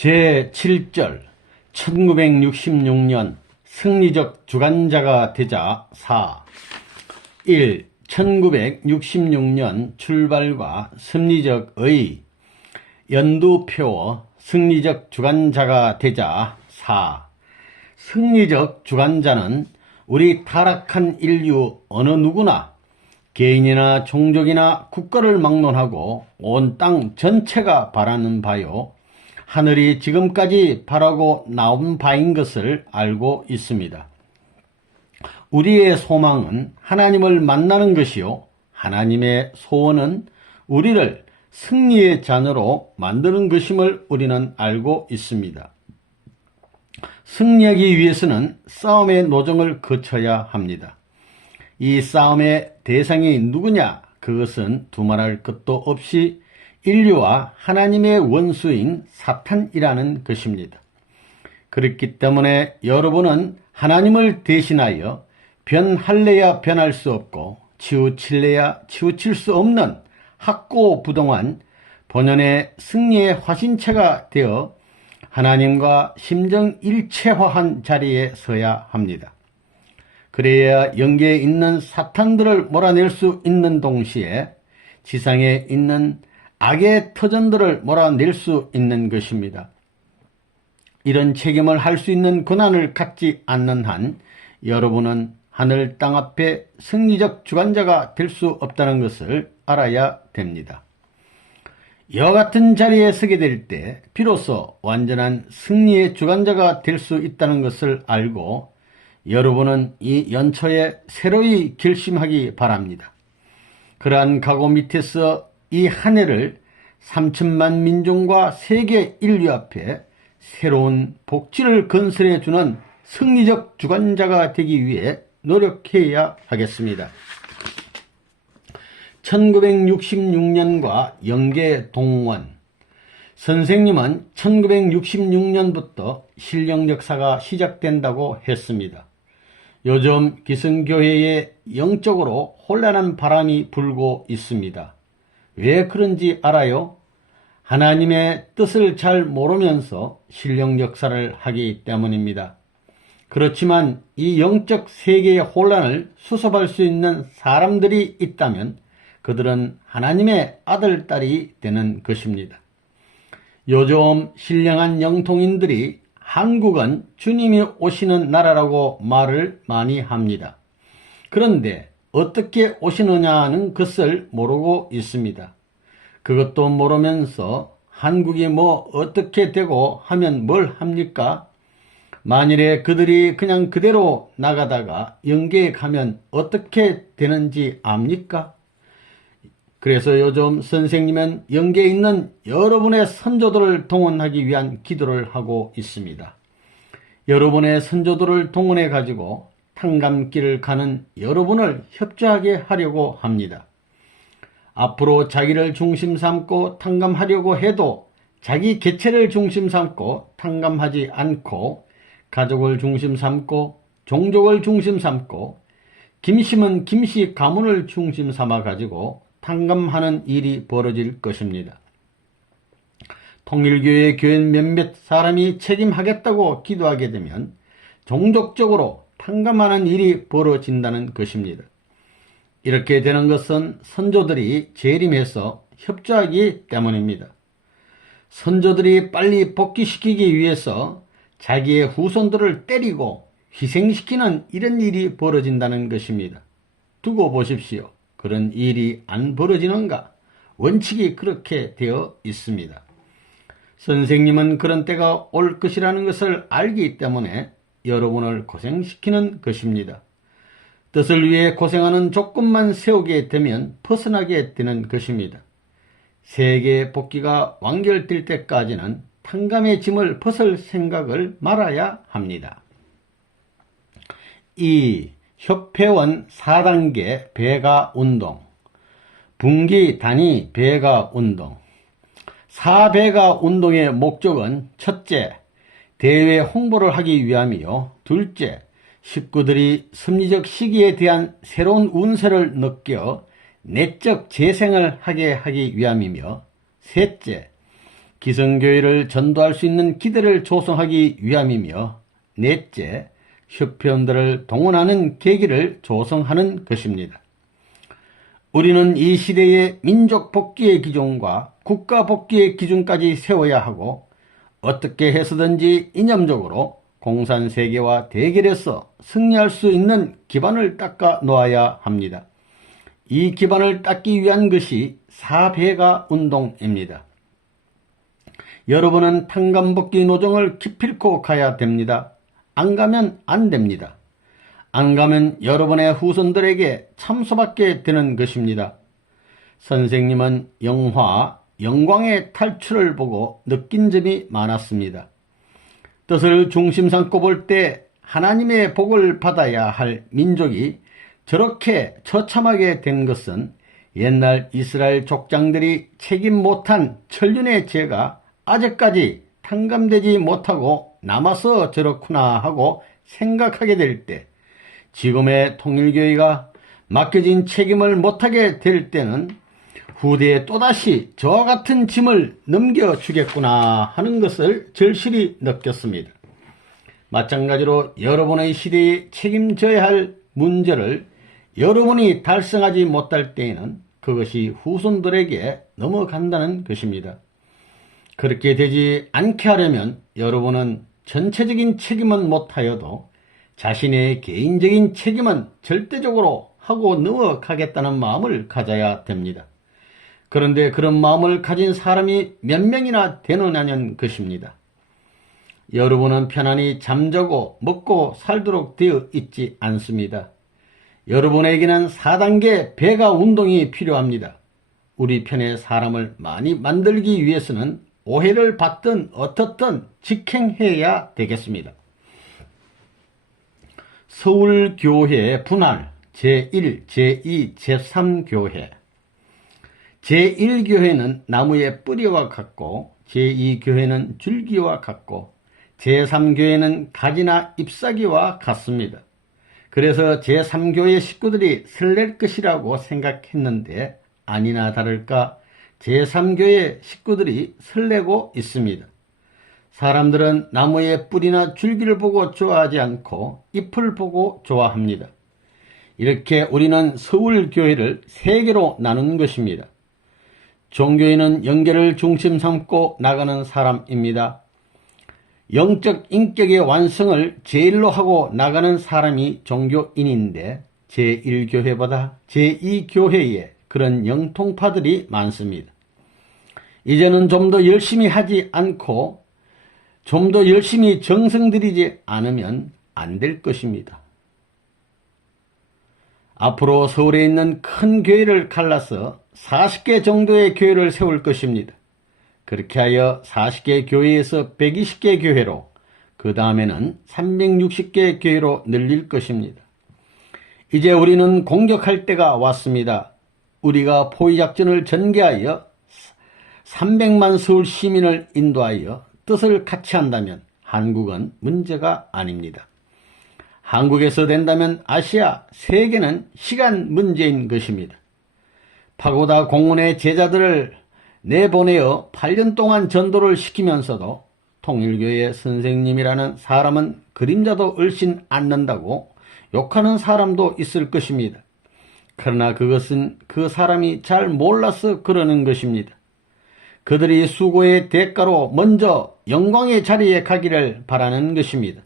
제7절 1966년 승리적 주관자가 되자 4. 1. 1966년 출발과 섭리적 의 연두표 승리적 주관자가 되자 4. 승리적 주관자는 우리 타락한 인류 어느 누구나 개인이나 종족이나 국가를 막론하고 온 땅 전체가 바라는 바요, 하늘이 지금까지 바라고 나온 바인 것을 알고 있습니다. 우리의 소망은 하나님을 만나는 것이요, 하나님의 소원은 우리를 승리의 자녀로 만드는 것임을 우리는 알고 있습니다. 승리하기 위해서는 싸움의 노정을 거쳐야 합니다. 이 싸움의 대상이 누구냐? 그것은 두말할 것도 없이 인류와 하나님의 원수인 사탄이라는 것입니다. 그렇기 때문에 여러분은 하나님을 대신하여 변할래야 변할 수 없고 치우칠래야 치우칠 수 없는 학고부동한 본연의 승리의 화신체가 되어 하나님과 심정일체화한 자리에 서야 합니다. 그래야 영계에 있는 사탄들을 몰아낼 수 있는 동시에 지상에 있는 악의 터전들을 몰아낼 수 있는 것입니다. 이런 책임을 할 수 있는 권한을 갖지 않는 한 여러분은 하늘 땅 앞에 승리적 주관자가 될 수 없다는 것을 알아야 됩니다. 이와 같은 자리에 서게 될 때 비로소 완전한 승리의 주관자가 될 수 있다는 것을 알고 여러분은 이 연초에 새로이 결심하기 바랍니다. 그러한 각오 밑에서 이 한 해를 3천만 민중과 세계 인류 앞에 새로운 복지를 건설해주는 승리적 주관자가 되기 위해 노력해야 하겠습니다. 1966년과 영계 동원. 선생님은 1966년부터 신령 역사가 시작된다고 했습니다. 요즘 기성교회에 영적으로 혼란한 바람이 불고 있습니다. 왜 그런지 알아요? 하나님의 뜻을 잘 모르면서 신령 역사를 하기 때문입니다. 그렇지만 이 영적 세계의 혼란을 수습할 수 있는 사람들이 있다면 그들은 하나님의 아들, 딸이 되는 것입니다. 요즘 신령한 영통인들이 한국은 주님이 오시는 나라라고 말을 많이 합니다. 그런데 어떻게 오시느냐는 것을 모르고 있습니다. 그것도 모르면서 한국이 뭐 어떻게 되고 하면 뭘 합니까? 만일에 그들이 그냥 그대로 나가다가 영계에 가면 어떻게 되는지 압니까? 그래서 요즘 선생님은 영계에 있는 여러분의 선조들을 동원하기 위한 기도를 하고 있습니다. 여러분의 선조들을 동원해 가지고 탕감길을 가는 여러분을 협조하게 하려고 합니다. 앞으로 자기를 중심 삼고 탕감하려고 해도 자기 개체를 중심 삼고 탕감하지 않고 가족을 중심 삼고 종족을 중심 삼고 김심은 김씨 가문을 중심 삼아 가지고 탕감하는 일이 벌어질 것입니다. 통일교회 교회 몇몇 사람이 책임하겠다고 기도하게 되면 종족적으로 탕감하는 일이 벌어진다는 것입니다. 이렇게 되는 것은 선조들이 재림해서 협조하기 때문입니다. 선조들이 빨리 복귀시키기 위해서 자기의 후손들을 때리고 희생시키는 이런 일이 벌어진다는 것입니다. 두고 보십시오. 그런 일이 안 벌어지는가? 원칙이 그렇게 되어 있습니다. 선생님은 그런 때가 올 것이라는 것을 알기 때문에 여러분을 고생시키는 것입니다. 뜻을 위해 고생하는 조건만 세우게 되면 벗어나게 되는 것입니다. 세계 복귀가 완결될 때까지는 탕감의 짐을 벗을 생각을 말아야 합니다. 2. 협회원 4단계 배가운동. 분기 단위 배가운동. 4배가운동의 목적은 첫째, 대회 홍보를 하기 위함이요. 둘째, 식구들이 섭리적 시기에 대한 새로운 운세를 느껴 내적 재생을 하게 하기 위함이며, 셋째, 기성교회를 전도할 수 있는 기대를 조성하기 위함이며, 넷째, 협회원들을 동원하는 계기를 조성하는 것입니다. 우리는 이 시대의 민족 복귀의 기준과 국가 복귀의 기준까지 세워야 하고, 어떻게 해서든지 이념적으로 공산세계와 대결해서 승리할 수 있는 기반을 닦아 놓아야 합니다. 이 기반을 닦기 위한 것이 사배가 운동입니다. 여러분은 탄감복귀 노정을 기필코 가야 됩니다. 안 가면 안 됩니다. 안 가면 여러분의 후손들에게 참소받게 되는 것입니다. 선생님은 영화 영광의 탈출을 보고 느낀 점이 많았습니다. 뜻을 중심 삼고 볼 때 하나님의 복을 받아야 할 민족이 저렇게 처참하게 된 것은 옛날 이스라엘 족장들이 책임 못한 천륜의 죄가 아직까지 탕감되지 못하고 남아서 저렇구나 하고 생각하게 될 때, 지금의 통일교회가 맡겨진 책임을 못하게 될 때는 후대에 또다시 저와 같은 짐을 넘겨주겠구나 하는 것을 절실히 느꼈습니다. 마찬가지로 여러분의 시대에 책임져야 할 문제를 여러분이 달성하지 못할 때에는 그것이 후손들에게 넘어간다는 것입니다. 그렇게 되지 않게 하려면 여러분은 전체적인 책임은 못하여도 자신의 개인적인 책임은 절대적으로 하고 넘어가겠다는 마음을 가져야 됩니다. 그런데 그런 마음을 가진 사람이 몇 명이나 되느냐는 것입니다. 여러분은 편안히 잠자고 먹고 살도록 되어 있지 않습니다. 여러분에게는 4단계 배가 운동이 필요합니다. 우리 편의 사람을 많이 만들기 위해서는 오해를 받든 어떻든 직행해야 되겠습니다. 서울교회 분할 제1, 제2, 제3교회. 제1교회는 나무의 뿌리와 같고, 제2교회는 줄기와 같고, 제3교회는 가지나 잎사귀와 같습니다. 그래서 제3교회 식구들이 설렐 것이라고 생각했는데 아니나 다를까 제3교회 식구들이 설레고 있습니다. 사람들은 나무의 뿌리나 줄기를 보고 좋아하지 않고 잎을 보고 좋아합니다. 이렇게 우리는 서울교회를 3개로 나눈 것입니다. 종교인은 연결을 중심 삼고 나가는 사람입니다. 영적 인격의 완성을 제일로 하고 나가는 사람이 종교인인데 제1교회보다 제2교회에 그런 영통파들이 많습니다. 이제는 좀 더 열심히 하지 않고 좀 더 열심히 정성 들이지 않으면 안 될 것입니다. 앞으로 서울에 있는 큰 교회를 갈라서 40개 정도의 교회를 세울 것입니다. 그렇게 하여 40개 교회에서 120개 교회로, 그 다음에는 360개 교회로 늘릴 것입니다. 이제 우리는 공격할 때가 왔습니다. 우리가 포위작전을 전개하여 300만 서울 시민을 인도하여 뜻을 같이 한다면 한국은 문제가 아닙니다. 한국에서 된다면 아시아, 세계는 시간 문제인 것입니다. 파고다 공문의 제자들을 내보내어 8년 동안 전도를 시키면서도 통일교의 선생님이라는 사람은 그림자도 얼씬 않는다고 욕하는 사람도 있을 것입니다. 그러나 그것은 그 사람이 잘 몰라서 그러는 것입니다. 그들이 수고의 대가로 먼저 영광의 자리에 가기를 바라는 것입니다.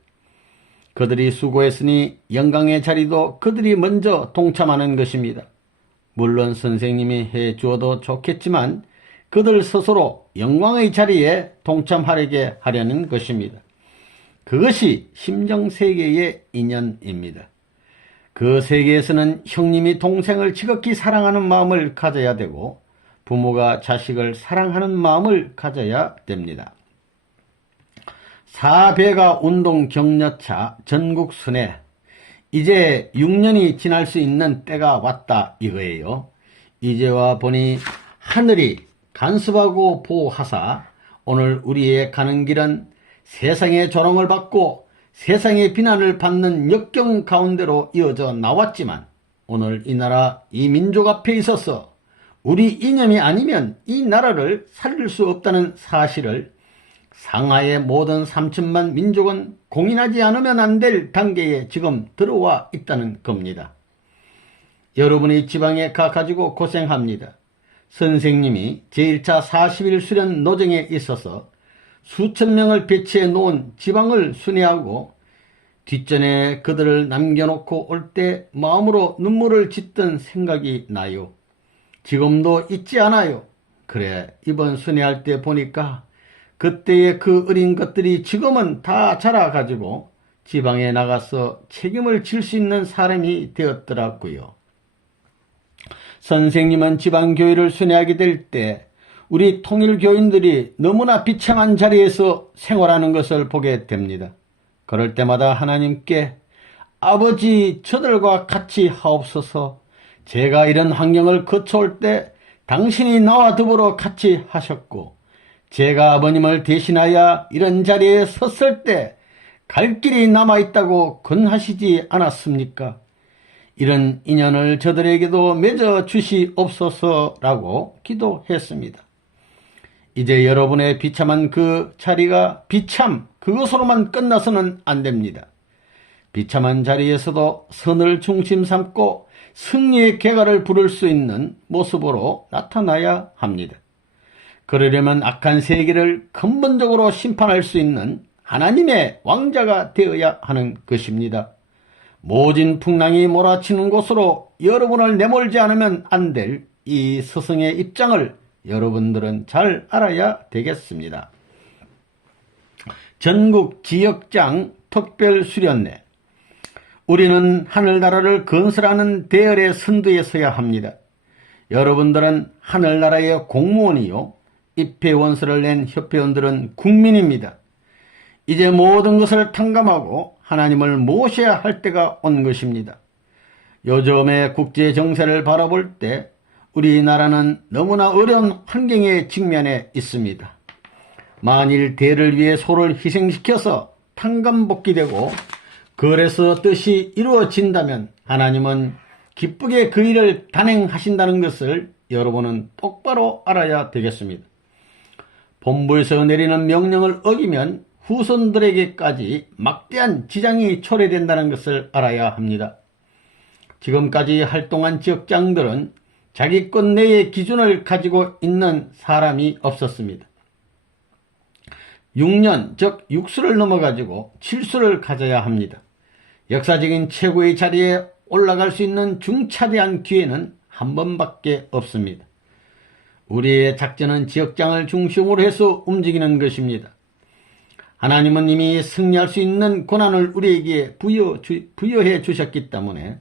그들이 수고했으니 영광의 자리도 그들이 먼저 동참하는 것입니다. 물론 선생님이 해주어도 좋겠지만 그들 스스로 영광의 자리에 동참하게 하려는 것입니다. 그것이 심정세계의 인연입니다. 그 세계에서는 형님이 동생을 지극히 사랑하는 마음을 가져야 되고 부모가 자식을 사랑하는 마음을 가져야 됩니다. 사배가 운동 격려차 전국순회, 이제 6년이 지날 수 있는 때가 왔다 이거예요. 이제와 보니 하늘이 간섭하고 보호하사 오늘 우리의 가는 길은 세상의 조롱을 받고 세상의 비난을 받는 역경 가운데로 이어져 나왔지만 오늘 이 나라 이 민족 앞에 있어서 우리 이념이 아니면 이 나라를 살릴 수 없다는 사실을 상하의 모든 3천만 민족은 공인하지 않으면 안 될 단계에 지금 들어와 있다는 겁니다. 여러분이 지방에 가가지고 고생합니다. 선생님이 제1차 40일 수련 노정에 있어서 수천 명을 배치해 놓은 지방을 순회하고 뒷전에 그들을 남겨놓고 올 때 마음으로 눈물을 짓던 생각이 나요. 지금도 잊지 않아요. 그래, 이번 순회할 때 보니까 그때의 그 어린 것들이 지금은 다 자라가지고 지방에 나가서 책임을 질 수 있는 사람이 되었더라고요. 선생님은 지방교회를 순회하게 될 때 우리 통일교인들이 너무나 비참한 자리에서 생활하는 것을 보게 됩니다. 그럴 때마다 하나님께 아버지, 저들과 같이 하옵소서. 제가 이런 환경을 거쳐올 때 당신이 나와 더불어 같이 하셨고, 제가 아버님을 대신하여 이런 자리에 섰을 때 갈 길이 남아있다고 권하시지 않았습니까? 이런 인연을 저들에게도 맺어 주시옵소서라고 기도했습니다. 이제 여러분의 비참한 그 자리가 그것으로만 끝나서는 안 됩니다. 비참한 자리에서도 선을 중심 삼고 승리의 궤가를 부를 수 있는 모습으로 나타나야 합니다. 그러려면 악한 세계를 근본적으로 심판할 수 있는 하나님의 왕자가 되어야 하는 것입니다. 모진 풍랑이 몰아치는 곳으로 여러분을 내몰지 않으면 안 될 이 스승의 입장을 여러분들은 잘 알아야 되겠습니다. 전국 지역장 특별수련회. 우리는 하늘나라를 건설하는 대열의 선두에 서야 합니다. 여러분들은 하늘나라의 공무원이요, 입회원서를 낸 협회원들은 국민입니다. 이제 모든 것을 탕감하고 하나님을 모셔야 할 때가 온 것입니다. 요즘의 국제 정세를 바라볼 때 우리나라는 너무나 어려운 환경에 직면해 있습니다. 만일 대를 위해 소를 희생시켜서 탕감복귀되고 그래서 뜻이 이루어진다면 하나님은 기쁘게 그 일을 단행하신다는 것을 여러분은 똑바로 알아야 되겠습니다. 본부에서 내리는 명령을 어기면 후손들에게까지 막대한 지장이 초래된다는 것을 알아야 합니다. 지금까지 활동한 지역장들은 자기권 내의 기준을 가지고 있는 사람이 없었습니다. 6년, 즉 6수를 넘어가지고 7수를 가져야 합니다. 역사적인 최고의 자리에 올라갈 수 있는 중차대한 기회는 한 번밖에 없습니다. 우리의 작전은 지역장을 중심으로 해서 움직이는 것입니다. 하나님은 이미 승리할 수 있는 권한을 우리에게 부여해 주셨기 때문에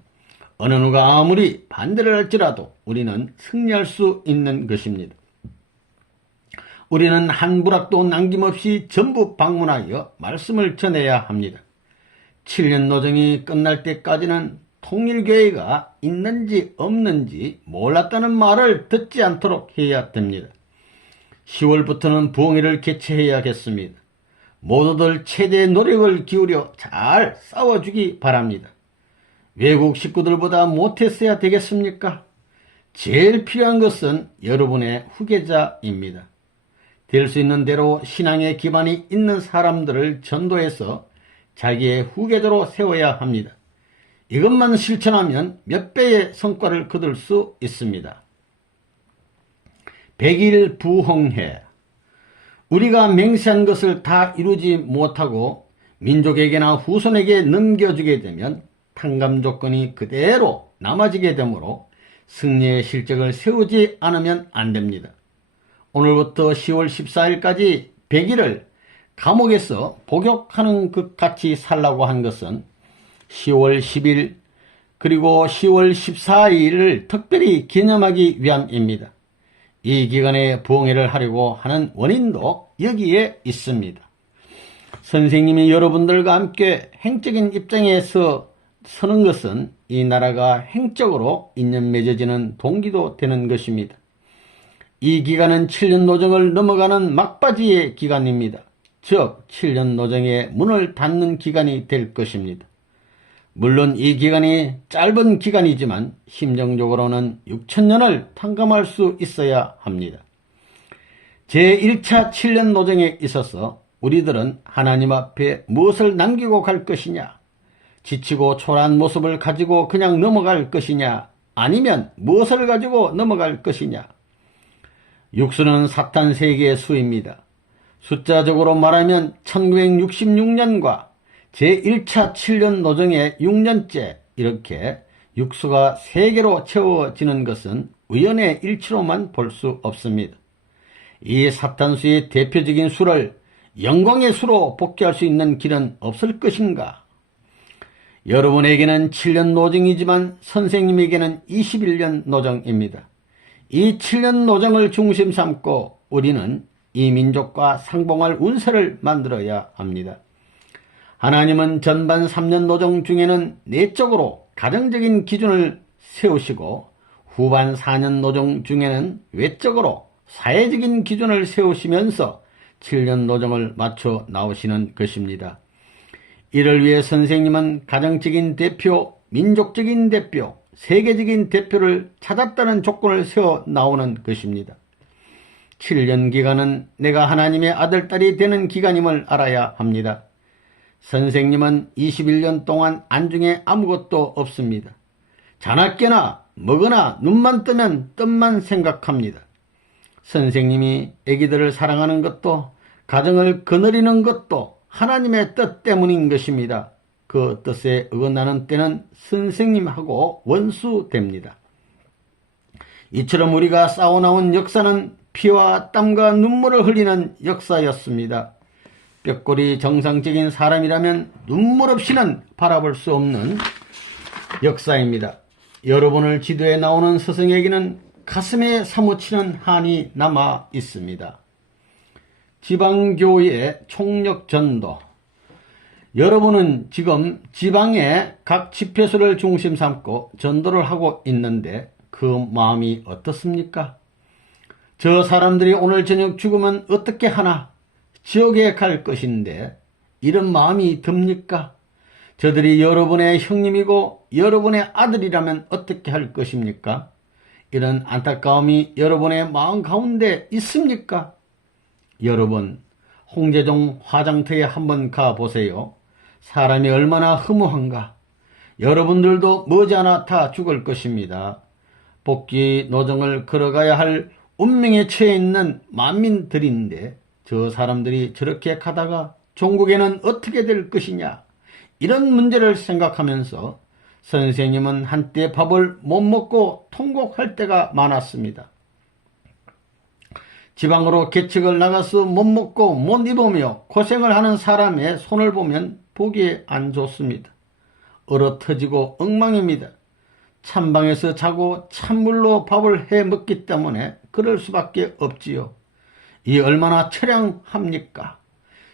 어느 누가 아무리 반대를 할지라도 우리는 승리할 수 있는 것입니다. 우리는 한 부락도 남김없이 전부 방문하여 말씀을 전해야 합니다. 7년 노정이 끝날 때까지는 통일교회가 있는지 없는지 몰랐다는 말을 듣지 않도록 해야 됩니다. 10월부터는 부흥회를 개최해야겠습니다. 모두들 최대의 노력을 기울여 잘 싸워주기 바랍니다. 외국 식구들보다 못했어야 되겠습니까? 제일 필요한 것은 여러분의 후계자입니다. 될 수 있는 대로 신앙의 기반이 있는 사람들을 전도해서 자기의 후계자로 세워야 합니다. 이것만 실천하면 몇 배의 성과를 거둘 수 있습니다. 100일 부흥회. 우리가 맹세한 것을 다 이루지 못하고 민족에게나 후손에게 넘겨주게 되면 탕감 조건이 그대로 남아지게 되므로 승리의 실적을 세우지 않으면 안 됩니다. 오늘부터 10월 14일까지 100일을 감옥에서 복역하는 것 같이 살라고 한 것은 10월 10일 그리고 10월 14일을 특별히 기념하기 위함입니다. 이 기간에 부흥회를 하려고 하는 원인도 여기에 있습니다. 선생님이 여러분들과 함께 행적인 입장에서 서는 것은 이 나라가 행적으로 인연 맺어지는 동기도 되는 것입니다. 이 기간은 7년 노정을 넘어가는 막바지의 기간입니다. 즉 7년 노정의 문을 닫는 기간이 될 것입니다. 물론 이 기간이 짧은 기간이지만 심정적으로는 6천년을 탕감할 수 있어야 합니다. 제1차 7년 노정에 있어서 우리들은 하나님 앞에 무엇을 남기고 갈 것이냐, 지치고 초라한 모습을 가지고 그냥 넘어갈 것이냐, 아니면 무엇을 가지고 넘어갈 것이냐. 육수는 사탄 세계의 수입니다. 숫자적으로 말하면 1966년과 제1차 7년 노정의 6년째 이렇게 육수가 3개로 채워지는 것은 우연의 일치로만 볼 수 없습니다. 이 사탄수의 대표적인 수를 영광의 수로 복귀할 수 있는 길은 없을 것인가? 여러분에게는 7년 노정이지만 선생님에게는 21년 노정입니다. 이 7년 노정을 중심 삼고 우리는 이 민족과 상봉할 운세를 만들어야 합니다. 하나님은 전반 3년 노정 중에는 내적으로 가정적인 기준을 세우시고 후반 4년 노정 중에는 외적으로 사회적인 기준을 세우시면서 7년 노정을 맞춰 나오시는 것입니다. 이를 위해 선생님은 가정적인 대표, 민족적인 대표, 세계적인 대표를 찾았다는 조건을 세워 나오는 것입니다. 7년 기간은 내가 하나님의 아들, 딸이 되는 기간임을 알아야 합니다. 선생님은 21년 동안 안중에 아무것도 없습니다. 자나깨나 먹으나 눈만 뜨면 뜻만 생각합니다. 선생님이 아기들을 사랑하는 것도 가정을 거느리는 것도 하나님의 뜻 때문인 것입니다. 그 뜻에 어긋나는 때는 선생님하고 원수됩니다. 이처럼 우리가 싸워나온 역사는 피와 땀과 눈물을 흘리는 역사였습니다. 뼈골이 정상적인 사람이라면 눈물 없이는 바라볼 수 없는 역사입니다. 여러분을 지도에 나오는 스승에게는 가슴에 사무치는 한이 남아 있습니다. 지방교회 총력 전도. 여러분은 지금 지방의 각 집회소를 중심 삼고 전도를 하고 있는데 그 마음이 어떻습니까? 저 사람들이 오늘 저녁 죽으면 어떻게 하나? 지옥에 갈 것인데 이런 마음이 듭니까? 저들이 여러분의 형님이고 여러분의 아들이라면 어떻게 할 것입니까? 이런 안타까움이 여러분의 마음 가운데 있습니까? 여러분, 홍제동 화장터에 한번 가보세요. 사람이 얼마나 허무한가. 여러분들도 머지않아 다 죽을 것입니다. 복귀 노정을 걸어가야 할 운명에 처해 있는 만민들인데 저 사람들이 저렇게 가다가 종국에는 어떻게 될 것이냐. 이런 문제를 생각하면서 선생님은 한때 밥을 못 먹고 통곡할 때가 많았습니다. 지방으로 개척을 나가서 못 먹고 못 입으며 고생을 하는 사람의 손을 보면 보기에 안 좋습니다. 얼어 터지고 엉망입니다. 찬방에서 자고 찬물로 밥을 해 먹기 때문에 그럴 수밖에 없지요. 이 얼마나 처량합니까?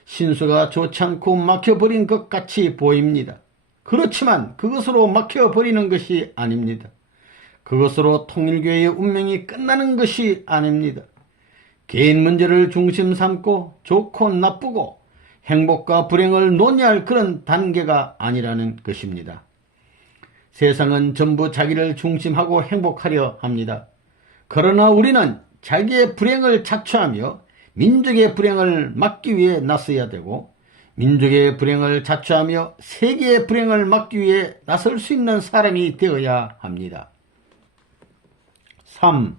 신수가 좋지 않고 막혀버린 것 같이 보입니다. 그렇지만 그것으로 막혀버리는 것이 아닙니다. 그것으로 통일교회의 운명이 끝나는 것이 아닙니다. 개인 문제를 중심 삼고 좋고 나쁘고 행복과 불행을 논의할 그런 단계가 아니라는 것입니다. 세상은 전부 자기를 중심하고 행복하려 합니다. 그러나 우리는 자기의 불행을 자초하며 민족의 불행을 막기 위해 나서야 되고 민족의 불행을 자초하며 세계의 불행을 막기 위해 나설 수 있는 사람이 되어야 합니다. 3.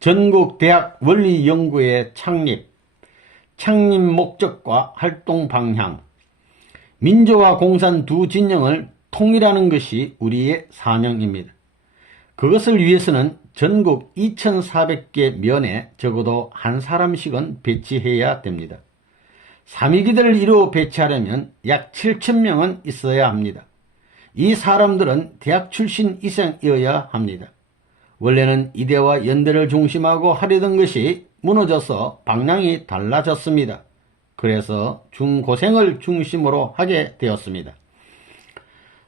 전국대학 원리연구회 창립 목적과 활동 방향. 민주화 공산 두 진영을 통일하는 것이 우리의 사명입니다. 그것을 위해서는 전국 2,400개 면에 적어도 한 사람씩은 배치해야 됩니다. 3위기들을 이루어 배치하려면 약 7,000명은 있어야 합니다. 이 사람들은 대학 출신 이상이어야 합니다. 원래는 이대와 연대를 중심하고 하려던 것이 무너져서 방향이 달라졌습니다. 그래서 중고생을 중심으로 하게 되었습니다.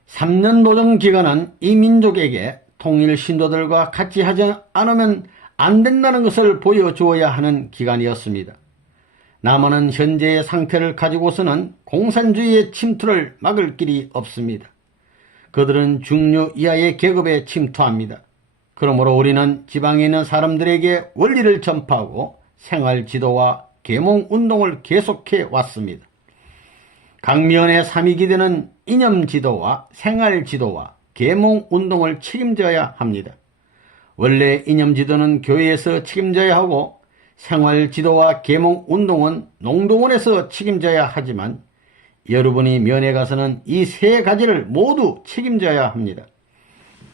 3년 노정 기간은 이 민족에게 통일 신도들과 같이 하지 않으면 안 된다는 것을 보여주어야 하는 기간이었습니다. 남한은 현재의 상태를 가지고서는 공산주의의 침투를 막을 길이 없습니다. 그들은 중류 이하의 계급에 침투합니다. 그러므로 우리는 지방에 있는 사람들에게 원리를 전파하고 생활 지도와 계몽 운동을 계속해 왔습니다. 각 면의 삼위기대는 이념 지도와 생활 지도와 계몽 운동을 책임져야 합니다. 원래 이념 지도는 교회에서 책임져야 하고 생활 지도와 계몽 운동은 농동원에서 책임져야 하지만 여러분이 면회 가서는 이 세 가지를 모두 책임져야 합니다.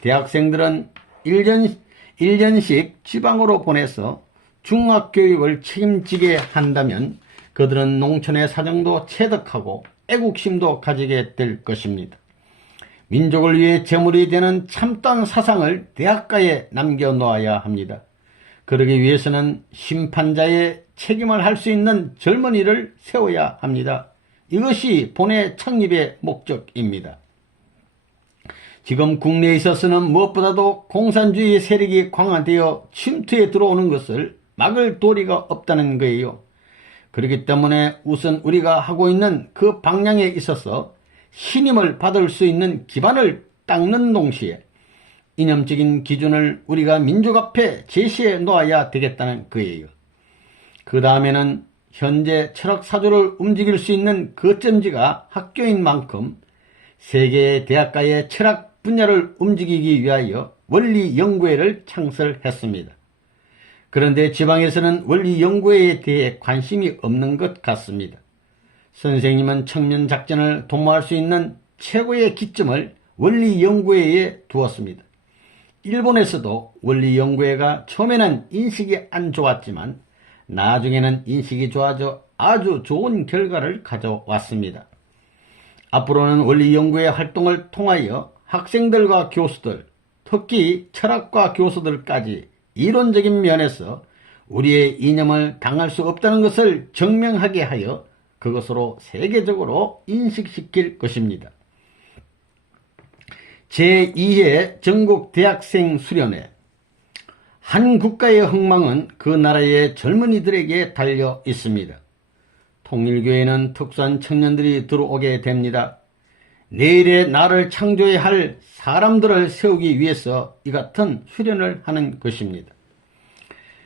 대학생들은 1년씩 지방으로 보내서 중학교육을 책임지게 한다면 그들은 농촌의 사정도 체득하고 애국심도 가지게 될 것입니다. 민족을 위해 제물이 되는 참다운 사상을 대학가에 남겨놓아야 합니다. 그러기 위해서는 심판자의 책임을 할 수 있는 젊은이를 세워야 합니다. 이것이 본회 창립의 목적입니다. 지금 국내에 있어서는 무엇보다도 공산주의 세력이 강화되어 침투해 들어오는 것을 막을 도리가 없다는 거예요. 그렇기 때문에 우선 우리가 하고 있는 그 방향에 있어서 신임을 받을 수 있는 기반을 닦는 동시에 이념적인 기준을 우리가 민족 앞에 제시해 놓아야 되겠다는 거예요. 그 다음에는 현재 철학 사조를 움직일 수 있는 거점지가 학교인 만큼 세계의 대학가의 철학 분야를 움직이기 위하여 원리연구회를 창설했습니다. 그런데 지방에서는 원리연구회에 대해 관심이 없는 것 같습니다. 선생님은 청년 작전을 도모할 수 있는 최고의 기점을 원리연구회에 두었습니다. 일본에서도 원리연구회가 처음에는 인식이 안 좋았지만 나중에는 인식이 좋아져 아주 좋은 결과를 가져왔습니다. 앞으로는 원리연구회 활동을 통하여 학생들과 교수들, 특히 철학과 교수들까지 이론적인 면에서 우리의 이념을 당할 수 없다는 것을 증명하게 하여 그것으로 세계적으로 인식시킬 것입니다. 제2회 전국 대학생 수련회. 한 국가의 흥망은 그 나라의 젊은이들에게 달려 있습니다. 통일교회는 특수한 청년들이 들어오게 됩니다. 내일의 나를 창조해야 할 사람들을 세우기 위해서 이 같은 수련을 하는 것입니다.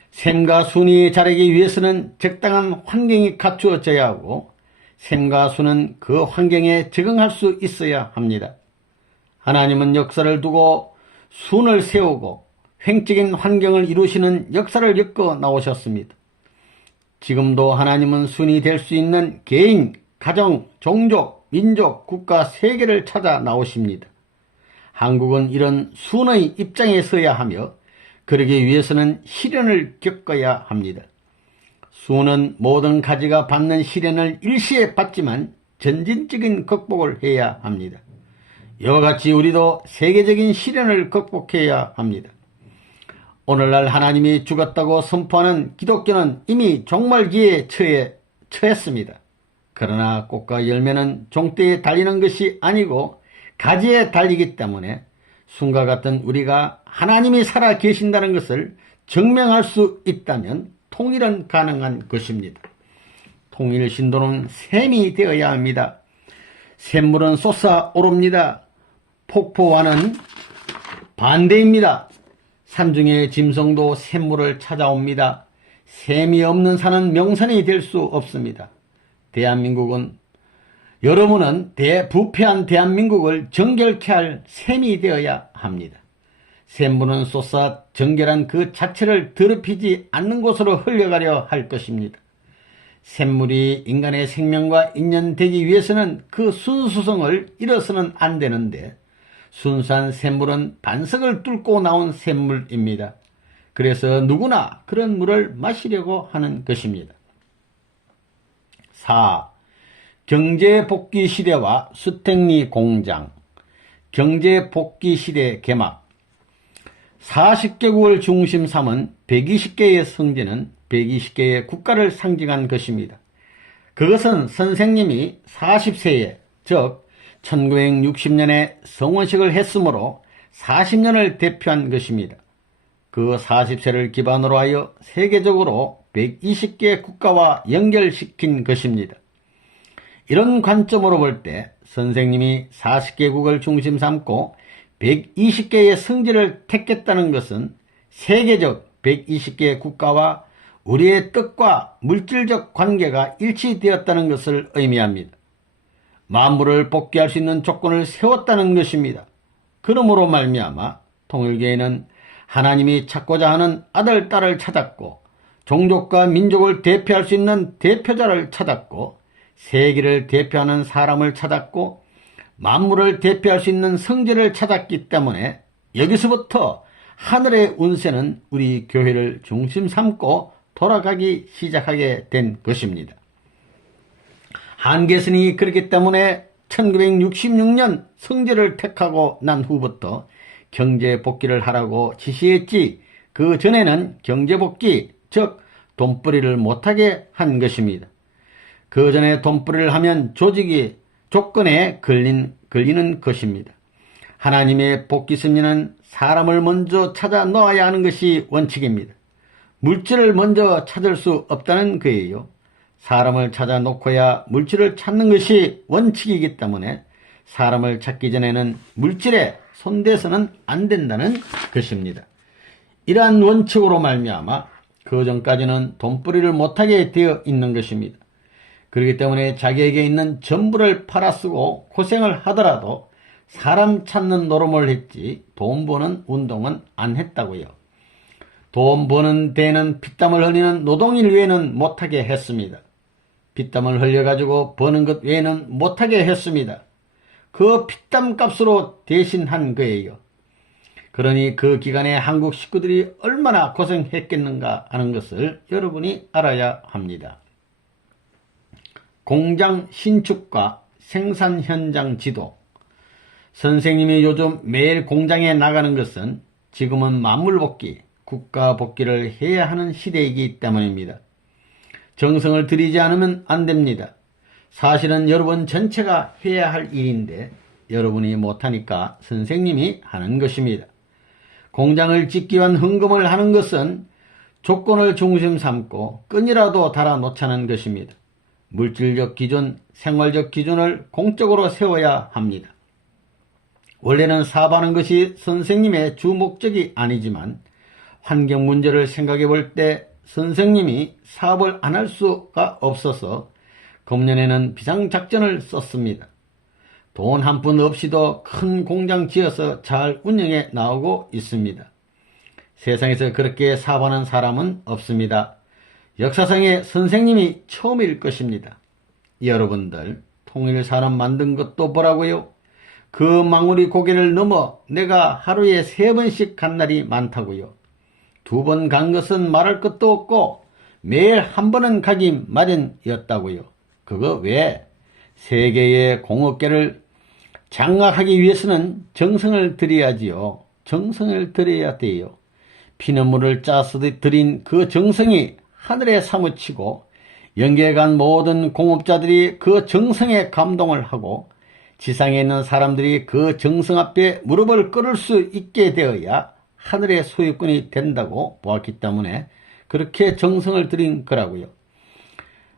샘과 순이 자라기 위해서는 적당한 환경이 갖추어져야 하고 샘과 순은 그 환경에 적응할 수 있어야 합니다. 하나님은 역사를 두고 순을 세우고 횡적인 환경을 이루시는 역사를 겪어 나오셨습니다. 지금도 하나님은 순이 될 수 있는 개인, 가정, 종족, 민족, 국가, 세계를 찾아 나오십니다. 한국은 이런 순의 입장에 서야 하며 그러기 위해서는 시련을 겪어야 합니다. 순은 모든 가지가 받는 시련을 일시에 받지만 전진적인 극복을 해야 합니다. 이와 같이 우리도 세계적인 시련을 극복해야 합니다. 오늘날 하나님이 죽었다고 선포하는 기독교는 이미 종말기에 처했습니다. 그러나 꽃과 열매는 종대에 달리는 것이 아니고 가지에 달리기 때문에 순과 같은 우리가 하나님이 살아 계신다는 것을 증명할 수 있다면 통일은 가능한 것입니다. 통일 신도는 샘이 되어야 합니다. 샘물은 솟아오릅니다. 폭포와는 반대입니다. 산중의 짐승도 샘물을 찾아옵니다. 샘이 없는 산은 명산이 될 수 없습니다. 여러분은 부패한 대한민국을 정결케 할 샘이 되어야 합니다. 샘물은 솟아 정결한 그 자체를 더럽히지 않는 곳으로 흘러가려 할 것입니다. 샘물이 인간의 생명과 인연되기 위해서는 그 순수성을 잃어서는 안 되는데 순수한 샘물은 반석을 뚫고 나온 샘물입니다. 그래서 누구나 그런 물을 마시려고 하는 것입니다. 4. 경제복귀 시대와 수택리 공장. 경제복귀 시대 개막. 40개국을 중심 삼은 120개의 성지는 120개의 국가를 상징한 것입니다. 그것은 선생님이 40세에 즉 1960년에 성원식을 했으므로 40년을 대표한 것입니다. 그 40세를 기반으로 하여 세계적으로 120개 국가와 연결시킨 것입니다. 이런 관점으로 볼 때 선생님이 40개국을 중심 삼고 120개의 성지를 택했다는 것은 세계적 120개 국가와 우리의 뜻과 물질적 관계가 일치되었다는 것을 의미합니다. 만물을 복귀할 수 있는 조건을 세웠다는 것입니다. 그러므로 말미암아 통일교회는 하나님이 찾고자 하는 아들, 딸을 찾았고 종족과 민족을 대표할 수 있는 대표자를 찾았고 세계를 대표하는 사람을 찾았고 만물을 대표할 수 있는 성지를 찾았기 때문에 여기서부터 하늘의 운세는 우리 교회를 중심 삼고 돌아가기 시작하게 된 것입니다. 한계선이 그렇기 때문에 1966년 성지를 택하고 난 후부터 경제 복귀를 하라고 지시했지 그 전에는 경제 복귀, 즉 돈벌이를 못하게 한 것입니다. 그 전에 돈벌이를 하면 조직이 조건에 걸리는 것입니다. 하나님의 복귀 섭리는 사람을 먼저 찾아 놓아야 하는 것이 원칙입니다. 물질을 먼저 찾을 수 없다는 거예요. 사람을 찾아 놓고야 물질을 찾는 것이 원칙이기 때문에 사람을 찾기 전에는 물질에 손대서는 안 된다는 것입니다. 이러한 원칙으로 말미암아 그 전까지는 돈벌이를 못하게 되어 있는 것입니다. 그렇기 때문에 자기에게 있는 전부를 팔아쓰고 고생을 하더라도 사람 찾는 노름을 했지 돈 버는 운동은 안 했다고요. 돈 버는 데는 피땀을 흘리는 노동일 외에는 못하게 했습니다. 피땀을 흘려가지고 버는 것 외에는 못하게 했습니다. 그 피땀 값으로 대신한 거예요. 그러니 그 기간에 한국 식구들이 얼마나 고생했겠는가 하는 것을 여러분이 알아야 합니다. 공장 신축과 생산 현장 지도. 선생님이 요즘 매일 공장에 나가는 것은 지금은 만물 복귀, 국가 복귀를 해야 하는 시대이기 때문입니다. 정성을 들이지 않으면 안 됩니다. 사실은 여러분 전체가 해야 할 일인데 여러분이 못하니까 선생님이 하는 것입니다. 공장을 짓기 위한 헌금을 하는 것은 조건을 중심 삼고 끈이라도 달아놓자는 것입니다. 물질적 기준, 생활적 기준을 공적으로 세워야 합니다. 원래는 사업하는 것이 선생님의 주 목적이 아니지만 환경 문제를 생각해 볼 때 선생님이 사업을 안 할 수가 없어서 금년에는 비상작전을 썼습니다. 돈 한 푼 없이도 큰 공장 지어서 잘 운영해 나오고 있습니다. 세상에서 그렇게 사업하는 사람은 없습니다. 역사상에 선생님이 처음일 것입니다. 여러분들 통일산업 만든 것도 보라고요. 그 망우리 고개를 넘어 내가 하루에 3번씩 간 날이 많다고요. 2번 간 것은 말할 것도 없고 매일 한 번은 가기 마련이었다고요. 그거 왜? 세계의 공업계를 장악하기 위해서는 정성을 들여야지요. 정성을 들여야 돼요. 피눈물을 짜서 들인 그 정성이 하늘에 사무치고 영계에 간 모든 공업자들이 그 정성에 감동을 하고 지상에 있는 사람들이 그 정성 앞에 무릎을 꿇을 수 있게 되어야 하늘의 소유권이 된다고 보았기 때문에 그렇게 정성을 들인 거라고요.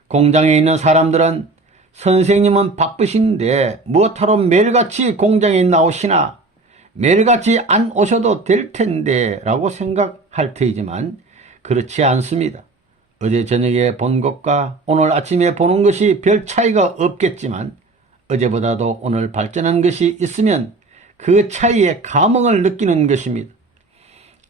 공장에 있는 사람들은 선생님은 바쁘신데 무엇하러 매일같이 공장에 나오시나, 매일같이 안 오셔도 될 텐데 라고 생각할 테이지만 그렇지 않습니다. 어제 저녁에 본 것과 오늘 아침에 보는 것이 별 차이가 없겠지만 어제보다도 오늘 발전한 것이 있으면 그 차이에 감흥을 느끼는 것입니다.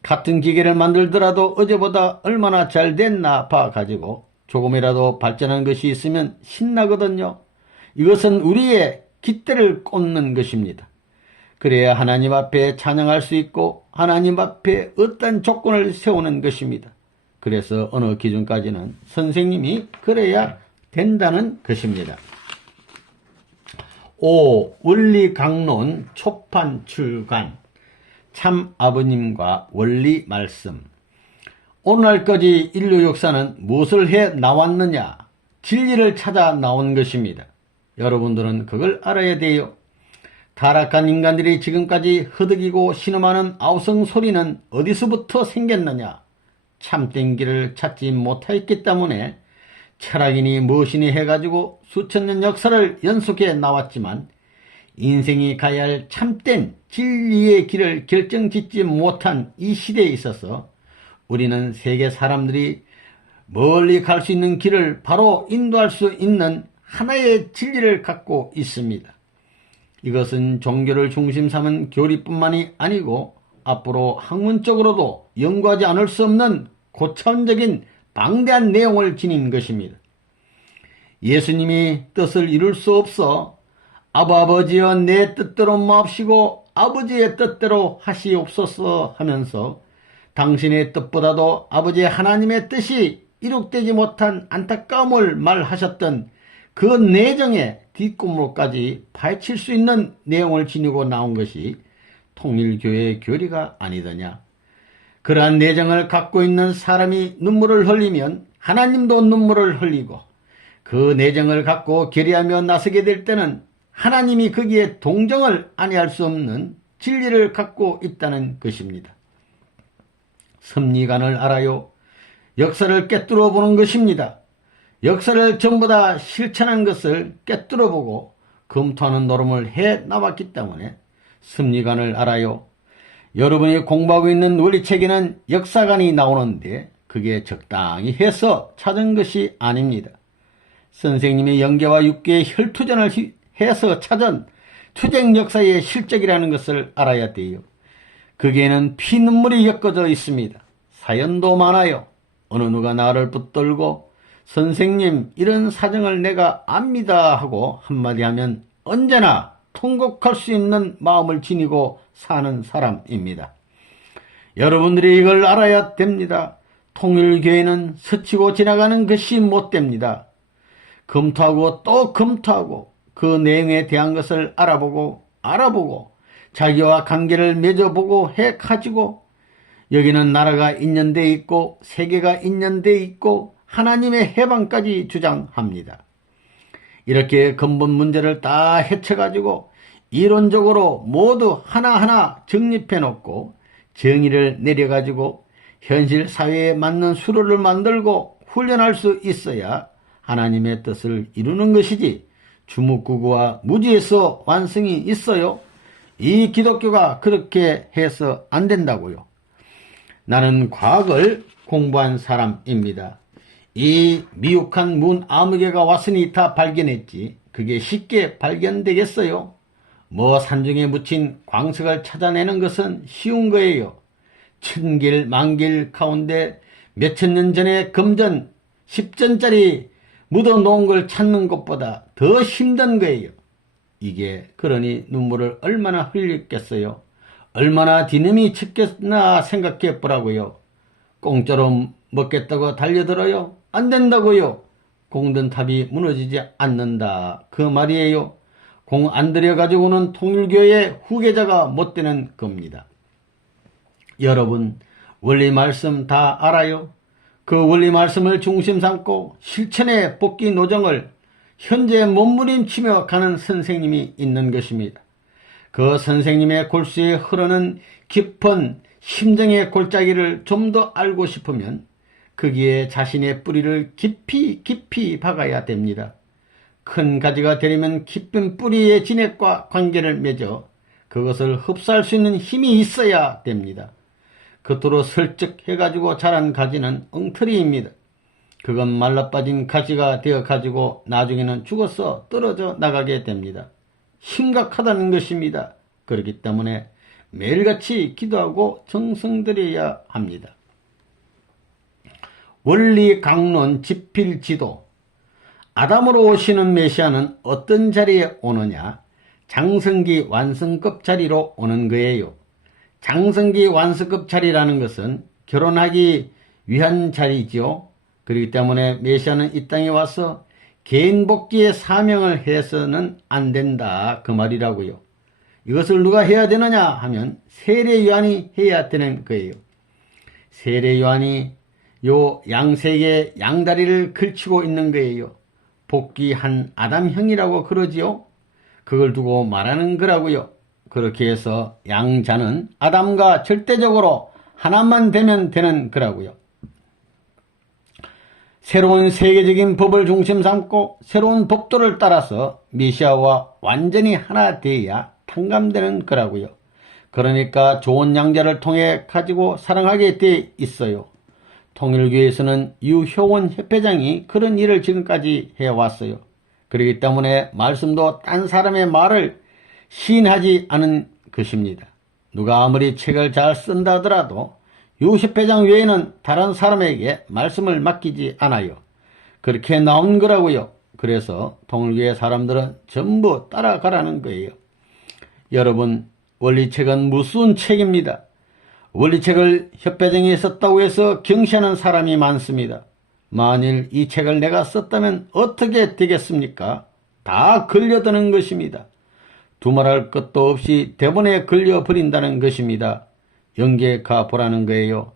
같은 기계를 만들더라도 어제보다 얼마나 잘 됐나 봐가지고 조금이라도 발전한 것이 있으면 신나거든요. 이것은 우리의 깃대를 꽂는 것입니다. 그래야 하나님 앞에 찬양할 수 있고 하나님 앞에 어떤 조건을 세우는 것입니다. 그래서 어느 기준까지는 선생님이 그래야 된다는 것입니다. 5. 원리 강론 초판 출간. 참 아버님과 원리 말씀. 오늘날까지 인류 역사는 무엇을 해 나왔느냐? 진리를 찾아 나온 것입니다. 여러분들은 그걸 알아야 돼요. 타락한 인간들이 지금까지 허덕이고 신음하는 아우성 소리는 어디서부터 생겼느냐? 참된 길을 찾지 못하였기 때문에 철학이니 무엇이니 해가지고 수천 년 역사를 연속해 나왔지만 인생이 가야 할 참된 진리의 길을 결정짓지 못한 이 시대에 있어서 우리는 세계 사람들이 멀리 갈 수 있는 길을 바로 인도할 수 있는 하나의 진리를 갖고 있습니다. 이것은 종교를 중심 삼은 교리뿐만이 아니고 앞으로 학문적으로도 연구하지 않을 수 없는 고차원적인 방대한 내용을 지닌 것입니다. 예수님이 뜻을 이룰 수 없어 아버지여 내 뜻대로 마옵시고 아버지의 뜻대로 하시옵소서 하면서 당신의 뜻보다도 아버지 하나님의 뜻이 이룩되지 못한 안타까움을 말하셨던 그 내정의 뒷구멍까지 파헤칠 수 있는 내용을 지니고 나온 것이 통일교회의 교리가 아니더냐. 그러한 내정을 갖고 있는 사람이 눈물을 흘리면 하나님도 눈물을 흘리고 그 내정을 갖고 결의하며 나서게 될 때는 하나님이 거기에 동정을 아니할 수 없는 진리를 갖고 있다는 것입니다. 섭리관을 알아요. 역사를 꿰뚫어 보는 것입니다. 역사를 전부 다 실천한 것을 꿰뚫어 보고 검토하는 노름을 해 나왔기 때문에 섭리관을 알아요. 여러분이 공부하고 있는 원리책에는 역사관이 나오는데 그게 적당히 해서 찾은 것이 아닙니다. 선생님의 영계와 육계의 혈투전을 해서 찾은 투쟁 역사의 실적이라는 것을 알아야 돼요. 거기에는 피눈물이 엮어져 있습니다. 사연도 많아요. 어느 누가 나를 붙들고 선생님 이런 사정을 내가 압니다 하고 한마디 하면 언제나 통곡할 수 있는 마음을 지니고 사는 사람입니다. 여러분들이 이걸 알아야 됩니다. 통일교회는 스치고 지나가는 것이 못됩니다. 검토하고 또 검토하고 그 내용에 대한 것을 알아보고 자기와 관계를 맺어보고 해가지고 여기는 나라가 있는 데 있고 세계가 있는 데 있고 하나님의 해방까지 주장합니다. 이렇게 근본 문제를 다 헤쳐가지고 이론적으로 모두 하나하나 정립해놓고 정의를 내려가지고 현실 사회에 맞는 수로를 만들고 훈련할 수 있어야 하나님의 뜻을 이루는 것이지 주묵구구와 무지에서 완성이 있어요. 이 기독교가 그렇게 해서 안 된다고요. 나는 과학을 공부한 사람입니다. 이 미혹한 문 아무개가 왔으니 다 발견했지 그게 쉽게 발견되겠어요? 뭐 산중에 묻힌 광석을 찾아내는 것은 쉬운 거예요. 천길 만길 가운데 몇천 년 전에 금전 10전짜리 묻어놓은 걸 찾는 것보다 더 힘든 거예요. 이게 그러니 눈물을 얼마나 흘렸겠어요. 얼마나 디념이 쳤겠나 생각해 보라고요. 공짜로 먹겠다고 달려들어요? 안 된다고요. 공든탑이 무너지지 않는다. 그 말이에요. 공 안 들여가지고는 통일교의 후계자가 못 되는 겁니다. 여러분 원리 말씀 다 알아요? 그 원리 말씀을 중심 삼고 실천의 복귀 노정을 현재 몸부림치며 가는 선생님이 있는 것입니다. 그 선생님의 골수에 흐르는 깊은 심정의 골짜기를 좀 더 알고 싶으면 거기에 자신의 뿌리를 깊이 박아야 됩니다. 큰 가지가 되려면 깊은 뿌리의 진액과 관계를 맺어 그것을 흡수할 수 있는 힘이 있어야 됩니다. 겉으로 슬쩍 해가지고 자란 가지는 엉터리입니다. 그건 말라빠진 가지가 되어가지고 나중에는 죽어서 떨어져 나가게 됩니다. 심각하다는 것입니다. 그렇기 때문에 매일같이 기도하고 정성들여야 합니다. 원리 강론 지필지도. 아담으로 오시는 메시아는 어떤 자리에 오느냐? 장성기 완성급 자리로 오는 거예요. 장성기 완성급 자리라는 것은 결혼하기 위한 자리지요. 그렇기 때문에 메시아는 이 땅에 와서 개인 복귀의 사명을 해서는 안 된다 그 말이라고요. 이것을 누가 해야 되느냐 하면 세례 요한이 해야 되는 거예요. 세례 요한이 요 양색의 양다리를 걸치고 있는 거예요. 복귀한 아담형이라고 그러지요. 그걸 두고 말하는 거라고요. 그렇게 해서 양자는 아담과 절대적으로 하나만 되면 되는 거라고요. 새로운 세계적인 법을 중심 삼고 새로운 법도를 따라서 메시아와 완전히 하나 되어야 탕감되는 거라고요. 그러니까 좋은 양자를 통해 가지고 사랑하게 돼 있어요. 통일교에서는 유효원 협회장이 그런 일을 지금까지 해왔어요. 그렇기 때문에 말씀도 딴 사람의 말을 시인하지 않은 것입니다. 누가 아무리 책을 잘 쓴다 하더라도 유 협회장 외에는 다른 사람에게 말씀을 맡기지 않아요. 그렇게 나온 거라고요. 그래서 통일교의 사람들은 전부 따라가라는 거예요. 여러분, 원리책은 무슨 책입니다. 원리책을 협회장이 썼다고 해서 경시하는 사람이 많습니다. 만일 이 책을 내가 썼다면 어떻게 되겠습니까? 다 걸려드는 것입니다. 두말할 것도 없이 대본에 걸려버린다는 것입니다. 연계가 보라는 거예요.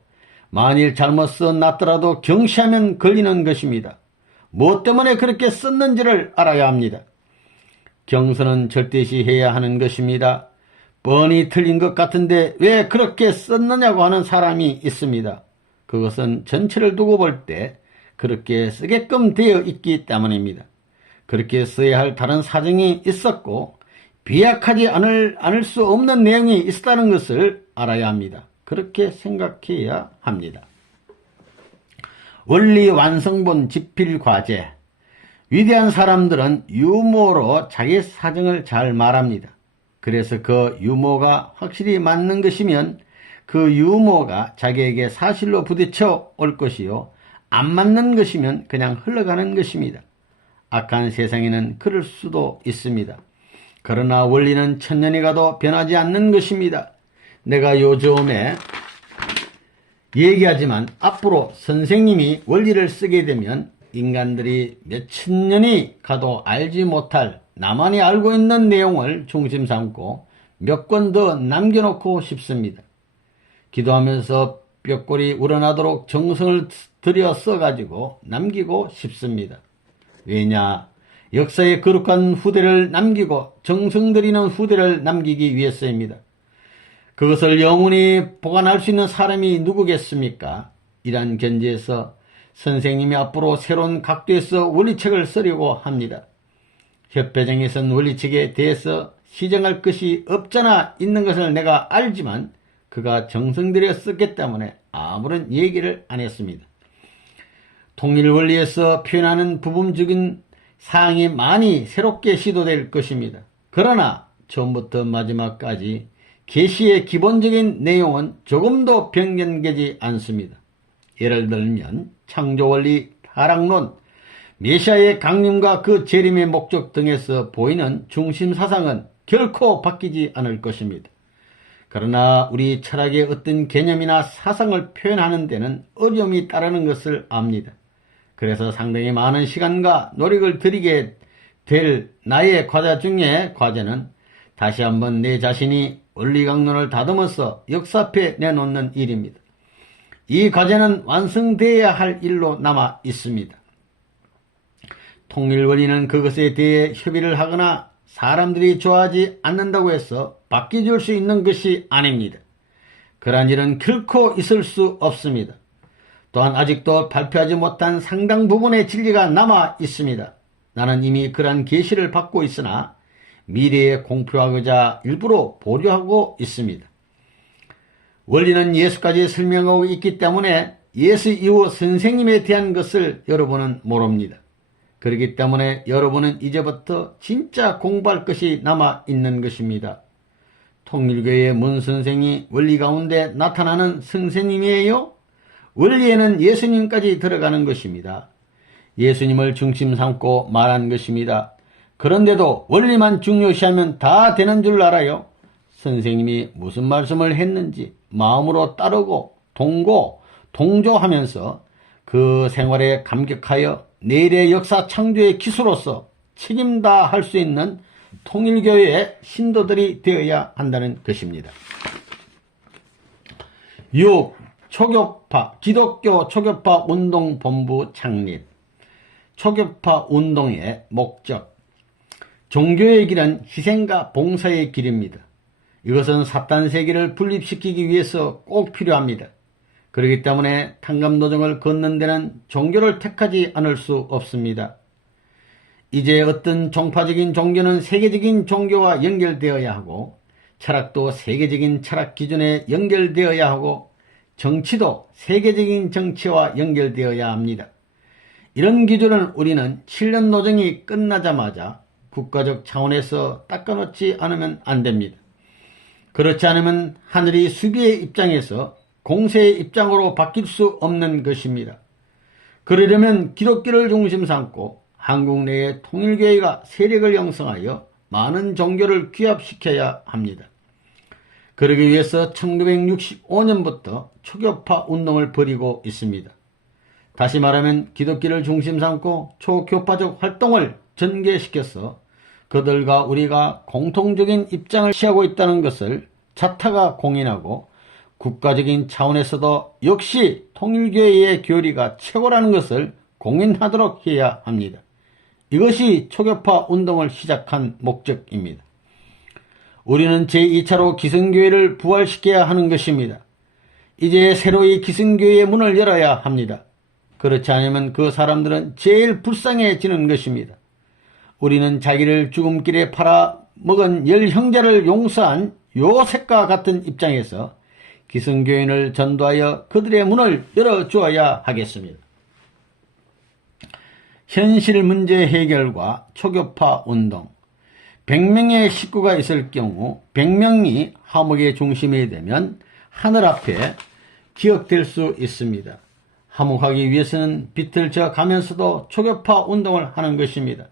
만일 잘못 써놨더라도 경시하면 걸리는 것입니다. 무엇 때문에 그렇게 썼는지를 알아야 합니다. 경선은 절대시해야 하는 것입니다. 뻔히 틀린 것 같은데 왜 그렇게 썼느냐고 하는 사람이 있습니다. 그것은 전체를 두고 볼 때 그렇게 쓰게끔 되어 있기 때문입니다. 그렇게 써야 할 다른 사정이 있었고 비약하지 않을 수 없는 내용이 있다는 것을 알아야 합니다. 그렇게 생각해야 합니다. 원리 완성본 집필과제. 위대한 사람들은 유머로 자기 사정을 잘 말합니다. 그래서 그 유머가 확실히 맞는 것이면 그 유머가 자기에게 사실로 부딪혀 올 것이요. 안 맞는 것이면 그냥 흘러가는 것입니다. 악한 세상에는 그럴 수도 있습니다. 그러나 원리는 천년이 가도 변하지 않는 것입니다. 내가 요즘에 얘기하지만 앞으로 선생님이 원리를 쓰게 되면 인간들이 몇천 년이 가도 알지 못할 나만이 알고 있는 내용을 중심 삼고 몇 권 더 남겨놓고 싶습니다. 기도하면서 뼈골이 우러나도록 정성을 들여 써가지고 남기고 싶습니다. 왜냐? 역사의 거룩한 후대를 남기고 정성 들이는 후대를 남기기 위해서입니다. 그것을 영원히 보관할 수 있는 사람이 누구겠습니까? 이러한 견지에서 선생님이 앞으로 새로운 각도에서 원리책을 쓰려고 합니다. 협회장에 쓴 원리책에 대해서 시정할 것이 없잖아 있는 것을 내가 알지만 그가 정성 들여 썼기 때문에 아무런 얘기를 안 했습니다. 통일 원리에서 표현하는 부분적인 사항이 많이 새롭게 시도될 것입니다. 그러나 처음부터 마지막까지 계시의 기본적인 내용은 조금도 변경되지 않습니다. 예를 들면 창조원리, 타락론, 메시아의 강림과 그 재림의 목적 등에서 보이는 중심사상은 결코 바뀌지 않을 것입니다. 그러나 우리 철학의 어떤 개념이나 사상을 표현하는 데는 어려움이 따르는 것을 압니다. 그래서 상당히 많은 시간과 노력을 들이게 될 나의 과제 중에 과제는 다시 한번 내 자신이 원리강론을 다듬어서 역사앞에 내놓는 일입니다. 이 과제는 완성되어야 할 일로 남아 있습니다. 통일원리는 그것에 대해 협의를 하거나 사람들이 좋아하지 않는다고 해서 바뀌어줄 수 있는 것이 아닙니다. 그러한 일은 결코 있을 수 없습니다. 또한 아직도 발표하지 못한 상당 부분의 진리가 남아 있습니다. 나는 이미 그러한 계시를 받고 있으나 미래에 공표하고자 일부러 보류하고 있습니다. 원리는 예수까지 설명하고 있기 때문에 예수 이후 선생님에 대한 것을 여러분은 모릅니다. 그렇기 때문에 여러분은 이제부터 진짜 공부할 것이 남아 있는 것입니다. 통일교의 문 선생이 원리 가운데 나타나는 선생님이에요? 원리에는 예수님까지 들어가는 것입니다. 예수님을 중심 삼고 말한 것입니다. 그런데도 원리만 중요시하면 다 되는 줄 알아요? 선생님이 무슨 말씀을 했는지 마음으로 따르고 동조하면서 그 생활에 감격하여 내일의 역사 창조의 기수로서 책임다 할 수 있는 통일교회의 신도들이 되어야 한다는 것입니다. 6. 기독교 초교파 운동본부 창립. 초교파 운동의 목적. 종교의 길은 희생과 봉사의 길입니다. 이것은 사탄 세계를 분립시키기 위해서 꼭 필요합니다. 그렇기 때문에 탕감노정을 걷는 데는 종교를 택하지 않을 수 없습니다. 이제 어떤 종파적인 종교는 세계적인 종교와 연결되어야 하고, 철학도 세계적인 철학 기준에 연결되어야 하고, 정치도 세계적인 정치와 연결되어야 합니다. 이런 기준을 우리는 7년 노정이 끝나자마자 국가적 차원에서 닦아놓지 않으면 안 됩니다. 그렇지 않으면 하늘이 수비의 입장에서 공세의 입장으로 바뀔 수 없는 것입니다. 그러려면 기독교를 중심 삼고 한국 내에 통일교회가 세력을 형성하여 많은 종교를 규합시켜야 합니다. 그러기 위해서 1965년부터 초교파 운동을 벌이고 있습니다. 다시 말하면 기독교를 중심 삼고 초교파적 활동을 전개시켜서 그들과 우리가 공통적인 입장을 취하고 있다는 것을 자타가 공인하고 국가적인 차원에서도 역시 통일교회의 교리가 최고라는 것을 공인하도록 해야 합니다. 이것이 초교파 운동을 시작한 목적입니다. 우리는 제2차로 기성교회를 부활시켜야 하는 것입니다. 이제 새로이 기성교회의 문을 열어야 합니다. 그렇지 않으면 그 사람들은 제일 불쌍해지는 것입니다. 우리는 자기를 죽음길에 팔아먹은 10형제를 용서한 요셉과 같은 입장에서 기성교인을 전도하여 그들의 문을 열어주어야 하겠습니다. 현실 문제 해결과 초교파 운동. 100명의 식구가 있을 경우 100명이 화목의 중심이 되면 하늘 앞에 기억될 수 있습니다. 화목하기 위해서는 빛을 져가면서도 초교파 운동을 하는 것입니다.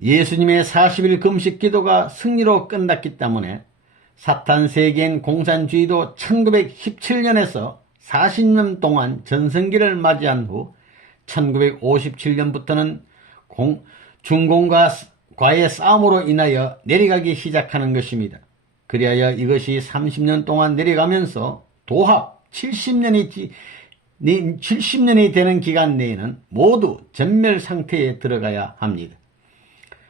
예수님의 40일 금식 기도가 승리로 끝났기 때문에 사탄 세계인 공산주의도 1917년에서 40년 동안 전성기를 맞이한 후 1957년부터는 중공과의 싸움으로 인하여 내려가기 시작하는 것입니다. 그리하여 이것이 30년 동안 내려가면서 도합 70년이 되는 기간 내에는 모두 전멸 상태에 들어가야 합니다.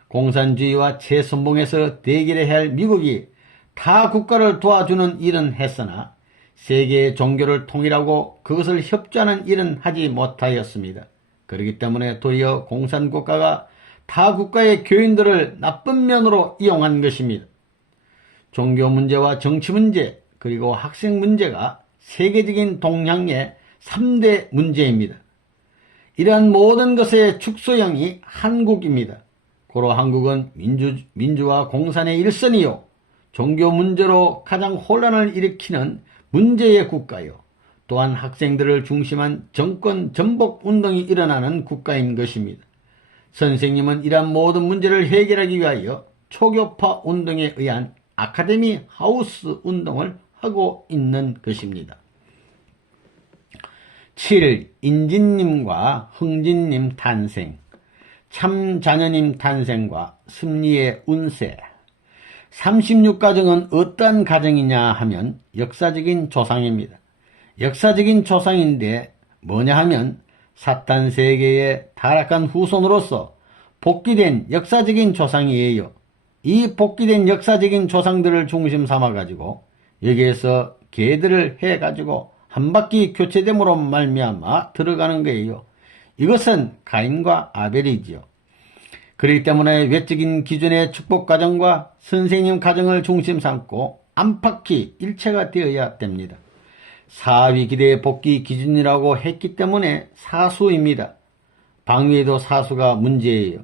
공산주의와 최선봉에서 대결해야 할 미국이 타 국가를 도와주는 일은 했으나 세계의 종교를 통일하고 그것을 협조하는 일은 하지 못하였습니다. 그렇기 때문에 도리어 공산국가가 타 국가의 교인들을 나쁜 면으로 이용한 것입니다. 종교 문제와 정치 문제 그리고 학생 문제가 세계적인 동향의 3대 문제입니다. 이러한 모든 것의 축소형이 한국입니다. 고로 한국은 민주와 공산의 일선이요 종교 문제로 가장 혼란을 일으키는 문제의 국가요 또한 학생들을 중심한 정권 전복 운동이 일어나는 국가인 것입니다. 선생님은 이러한 모든 문제를 해결하기 위하여 초교파 운동에 의한 아카데미 하우스 운동을 하고 있는 것입니다. 7. 인진님과 흥진님 탄생. 참자녀님 탄생과 승리의 운세. 36가정은 어떤 가정이냐 하면 역사적인 조상입니다. 역사적인 조상인데 뭐냐 하면 사탄 세계의 타락한 후손으로서 복귀된 역사적인 조상이에요. 이 복귀된 역사적인 조상들을 중심 삼아가지고 여기에서 계들을 해가지고 한 바퀴 교체됨으로 말미암아 들어가는 거예요. 이것은 가인과 아벨이지요. 그렇기 때문에 외적인 기준의 축복 가정과 선생님 가정을 중심 삼고 안팎이 일체가 되어야 됩니다. 사위 기대의 복귀 기준이라고 했기 때문에 사수입니다. 방위에도 사수가 문제예요.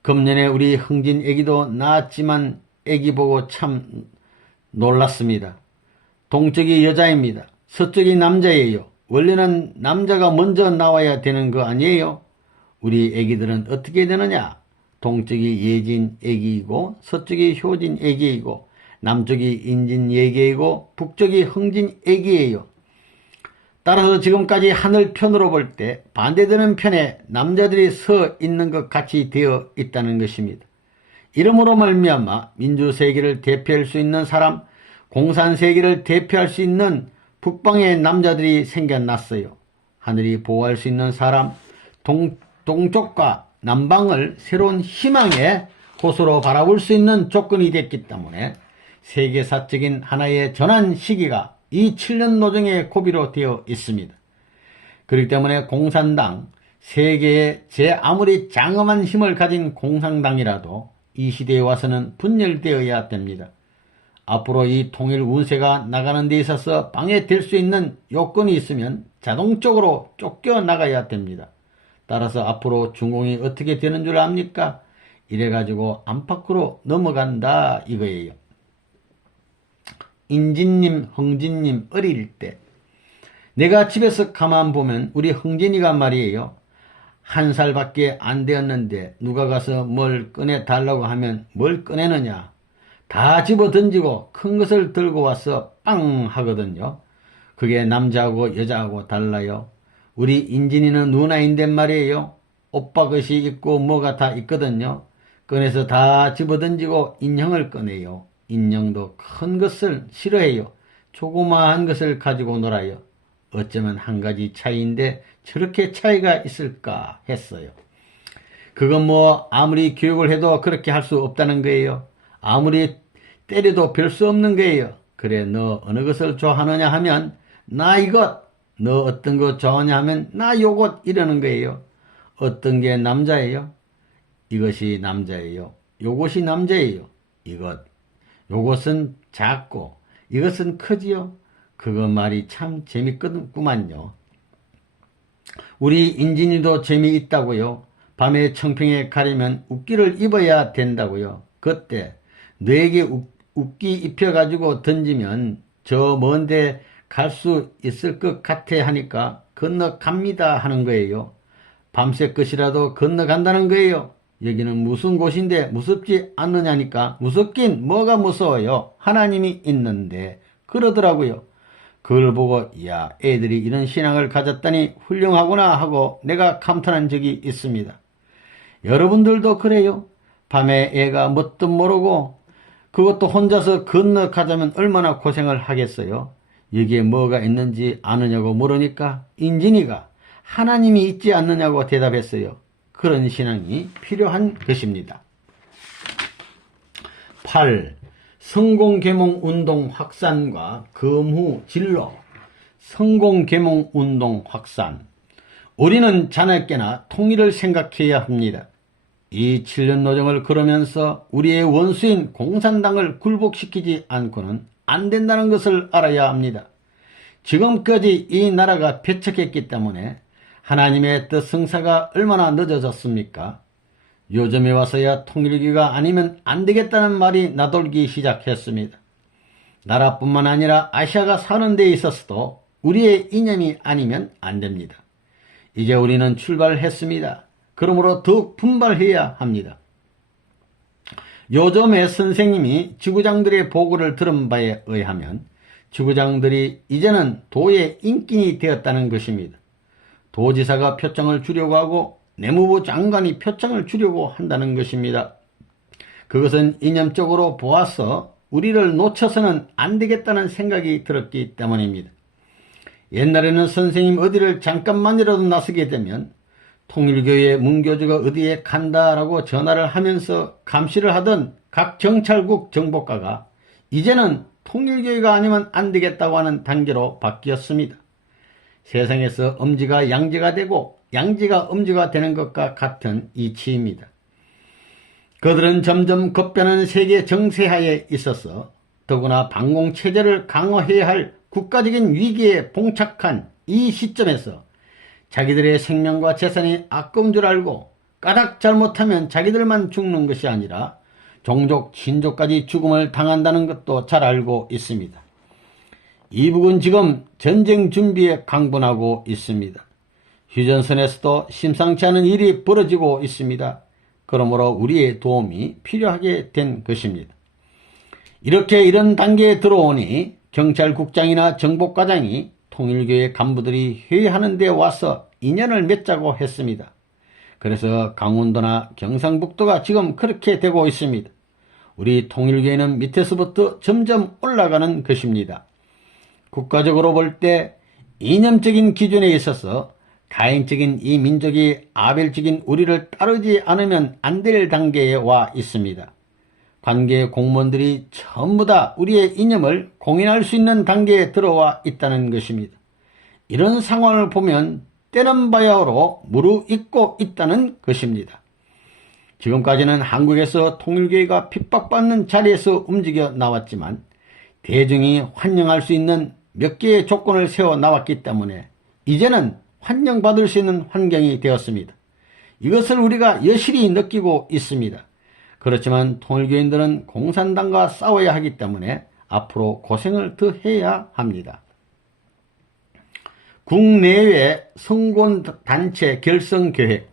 금년에 우리 흥진 애기도 낳았지만 애기 보고 참 놀랐습니다. 동쪽이 여자입니다. 서쪽이 남자예요. 원래는 남자가 먼저 나와야 되는 거 아니에요? 우리 애기들은 어떻게 되느냐? 동쪽이 예진 애기이고 서쪽이 효진 애기이고 남쪽이 인진 애기이고 북쪽이 흥진 애기예요. 따라서 지금까지 하늘편으로 볼 때 반대되는 편에 남자들이 서 있는 것 같이 되어 있다는 것입니다. 이러므로 말미암아 민주세계를 대표할 수 있는 사람, 공산세계를 대표할 수 있는 북방의 남자들이 생겨났어요. 하늘이 보호할 수 있는 사람, 동쪽과 남방을 새로운 희망의 곳으로 바라볼 수 있는 조건이 됐기 때문에 세계사적인 하나의 전환 시기가 이 7년 노정의 고비로 되어 있습니다. 그렇기 때문에 공산당, 세계에 제 아무리 장엄한 힘을 가진 공산당이라도 이 시대에 와서는 분열되어야 됩니다. 앞으로 이 통일 운세가 나가는 데 있어서 방해될 수 있는 요건이 있으면 자동적으로 쫓겨나가야 됩니다. 따라서 앞으로 중공이 어떻게 되는 줄 압니까? 이래가지고 안팎으로 넘어간다 이거예요. 인진님, 흥진님 어릴 때 내가 집에서 가만 보면 우리 흥진이가 말이에요. 1살밖에 안 되었는데 누가 가서 뭘 꺼내달라고 하면 뭘 꺼내느냐. 다 집어 던지고 큰 것을 들고 와서 빵 하거든요. 그게 남자하고 여자하고 달라요. 우리 인진이는 누나인데 말이에요. 오빠 것이 있고 뭐가 다 있거든요. 꺼내서 다 집어 던지고 인형을 꺼내요. 인형도 큰 것을 싫어해요. 조그마한 것을 가지고 놀아요. 어쩌면 한 가지 차이인데 저렇게 차이가 있을까 했어요. 그건 뭐 아무리 교육을 해도 그렇게 할 수 없다는 거예요. 아무리 때려도 별 수 없는 거예요. 그래 너 어느 것을 좋아하느냐 하면 나 이것, 너 어떤 거 좋아하냐 하면 나 요것 이러는 거예요. 어떤 게 남자예요? 이것이 남자예요. 요것이 남자예요. 요것은 작고 이것은 크지요. 그거 말이 참 재밌구만요. 우리 인진이도 재미있다고요. 밤에 청평에 가려면 웃기를 입어야 된다고요. 그때 너에게 웃기 입혀가지고 던지면 저 먼데 갈 수 있을 것 같아 하니까 건너갑니다 하는 거예요. 밤새 것이라도 건너간다는 거예요. 여기는 무슨 곳인데 무섭지 않느냐니까. 무섭긴 뭐가 무서워요. 하나님이 있는데 그러더라고요. 그걸 보고 야 애들이 이런 신앙을 가졌다니 훌륭하구나 하고 내가 감탄한 적이 있습니다. 여러분들도 그래요? 밤에 애가 뭣도 모르고 그것도 혼자서 건너가자면 얼마나 고생을 하겠어요? 여기에 뭐가 있는지 아느냐고 물으니까 인진이가 하나님이 있지 않느냐고 대답했어요. 그런 신앙이 필요한 것입니다. 8. 성공계몽운동 확산과 검후 진로. 성공계몽운동 확산. 우리는 자나깨나 통일을 생각해야 합니다. 이 7년 노정을 걸으면서 우리의 원수인 공산당을 굴복시키지 않고는 안 된다는 것을 알아야 합니다. 지금까지 이 나라가 배척했기 때문에 하나님의 뜻 성사가 얼마나 늦어졌습니까? 요즘에 와서야 통일기가 아니면 안 되겠다는 말이 나돌기 시작했습니다. 나라뿐만 아니라 아시아가 사는 데 있어서도 우리의 이념이 아니면 안 됩니다. 이제 우리는 출발했습니다. 그러므로 더욱 분발해야 합니다. 요즘에 선생님이 지구장들의 보고를 들은 바에 의하면 지구장들이 이제는 도의 인권이 되었다는 것입니다. 도지사가 표창을 주려고 하고 내무부 장관이 표창을 주려고 한다는 것입니다. 그것은 이념적으로 보아서 우리를 놓쳐서는 안 되겠다는 생각이 들었기 때문입니다. 옛날에는 선생님 어디를 잠깐만이라도 나서게 되면 통일교회 문교주가 어디에 간다라고 전화를 하면서 감시를 하던 각 경찰국 정보과가 이제는 통일교회가 아니면 안 되겠다고 하는 단계로 바뀌었습니다. 세상에서 엄지가 양지가 되고 양지가 엄지가 되는 것과 같은 이치입니다. 그들은 점점 급변하는 세계 정세하에 있어서 더구나 방공체제를 강화해야 할 국가적인 위기에 봉착한 이 시점에서 자기들의 생명과 재산이 아까운 줄 알고 까닭 잘못하면 자기들만 죽는 것이 아니라 종족, 친족까지 죽음을 당한다는 것도 잘 알고 있습니다. 이북은 지금 전쟁 준비에 강분하고 있습니다. 휴전선에서도 심상치 않은 일이 벌어지고 있습니다. 그러므로 우리의 도움이 필요하게 된 것입니다. 이렇게 이런 단계에 들어오니 경찰국장이나 정보과장이 통일교회 간부들이 회의하는 데 와서 인연을 맺자고 했습니다. 그래서 강원도나 경상북도가 지금 그렇게 되고 있습니다. 우리 통일교회는 밑에서부터 점점 올라가는 것입니다. 국가적으로 볼 때 이념적인 기준에 있어서 가인적인 이 민족이 아벨적인 우리를 따르지 않으면 안 될 단계에 와 있습니다. 관계 공무원들이 전부 다 우리의 이념을 공인할 수 있는 단계에 들어와 있다는 것입니다. 이런 상황을 보면 때는 바야흐로 무르익고 있다는 것입니다. 지금까지는 한국에서 통일교회가 핍박받는 자리에서 움직여 나왔지만 대중이 환영할 수 있는 몇 개의 조건을 세워 나왔기 때문에 이제는 환영받을 수 있는 환경이 되었습니다. 이것을 우리가 여실히 느끼고 있습니다. 그렇지만 통일교인들은 공산당과 싸워야 하기 때문에 앞으로 고생을 더 해야 합니다. 국내외 성공단체 결성계획.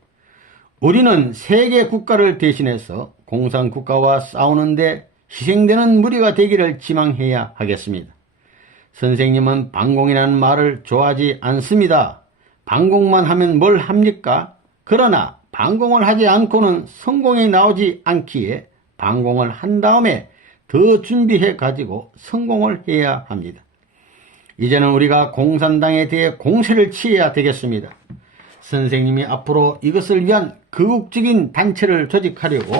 우리는 세계 국가를 대신해서 공산국가와 싸우는데 희생되는 무리가 되기를 지망해야 하겠습니다. 선생님은 반공이라는 말을 좋아하지 않습니다. 반공만 하면 뭘 합니까? 그러나 반공을 하지 않고는 성공이 나오지 않기에 반공을 한 다음에 더 준비해 가지고 성공을 해야 합니다. 이제는 우리가 공산당에 대해 공세를 취해야 되겠습니다. 선생님이 앞으로 이것을 위한 극우적인 단체를 조직하려고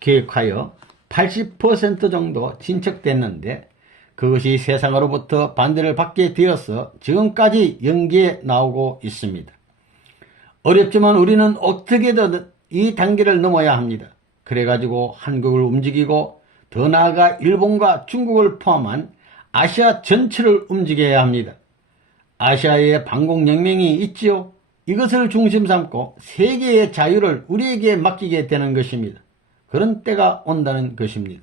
계획하여 80% 정도 진척됐는데 그것이 세상으로부터 반대를 받게 되어서 지금까지 연기에 나오고 있습니다. 어렵지만 우리는 어떻게든 이 단계를 넘어야 합니다. 그래가지고 한국을 움직이고 더 나아가 일본과 중국을 포함한 아시아 전체를 움직여야 합니다. 아시아에 반공혁명이 있지요. 이것을 중심 삼고 세계의 자유를 우리에게 맡기게 되는 것입니다. 그런 때가 온다는 것입니다.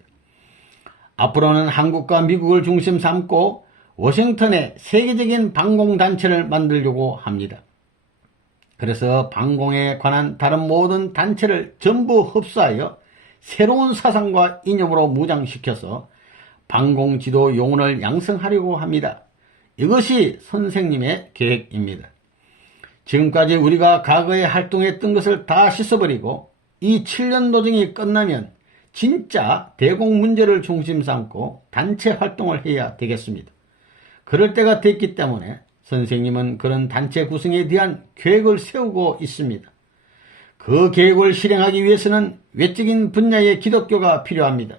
앞으로는 한국과 미국을 중심 삼고 워싱턴에 세계적인 반공단체를 만들려고 합니다. 그래서 반공에 관한 다른 모든 단체를 전부 흡수하여 새로운 사상과 이념으로 무장시켜서 반공지도 용언을 양성하려고 합니다. 이것이 선생님의 계획입니다. 지금까지 우리가 과거에 활동했던 것을 다 씻어버리고 이 7년 노정이 끝나면 진짜 대공 문제를 중심 삼고 단체 활동을 해야 되겠습니다. 그럴 때가 됐기 때문에 선생님은 그런 단체 구성에 대한 계획을 세우고 있습니다. 그 계획을 실행하기 위해서는 외적인 분야의 기독교가 필요합니다.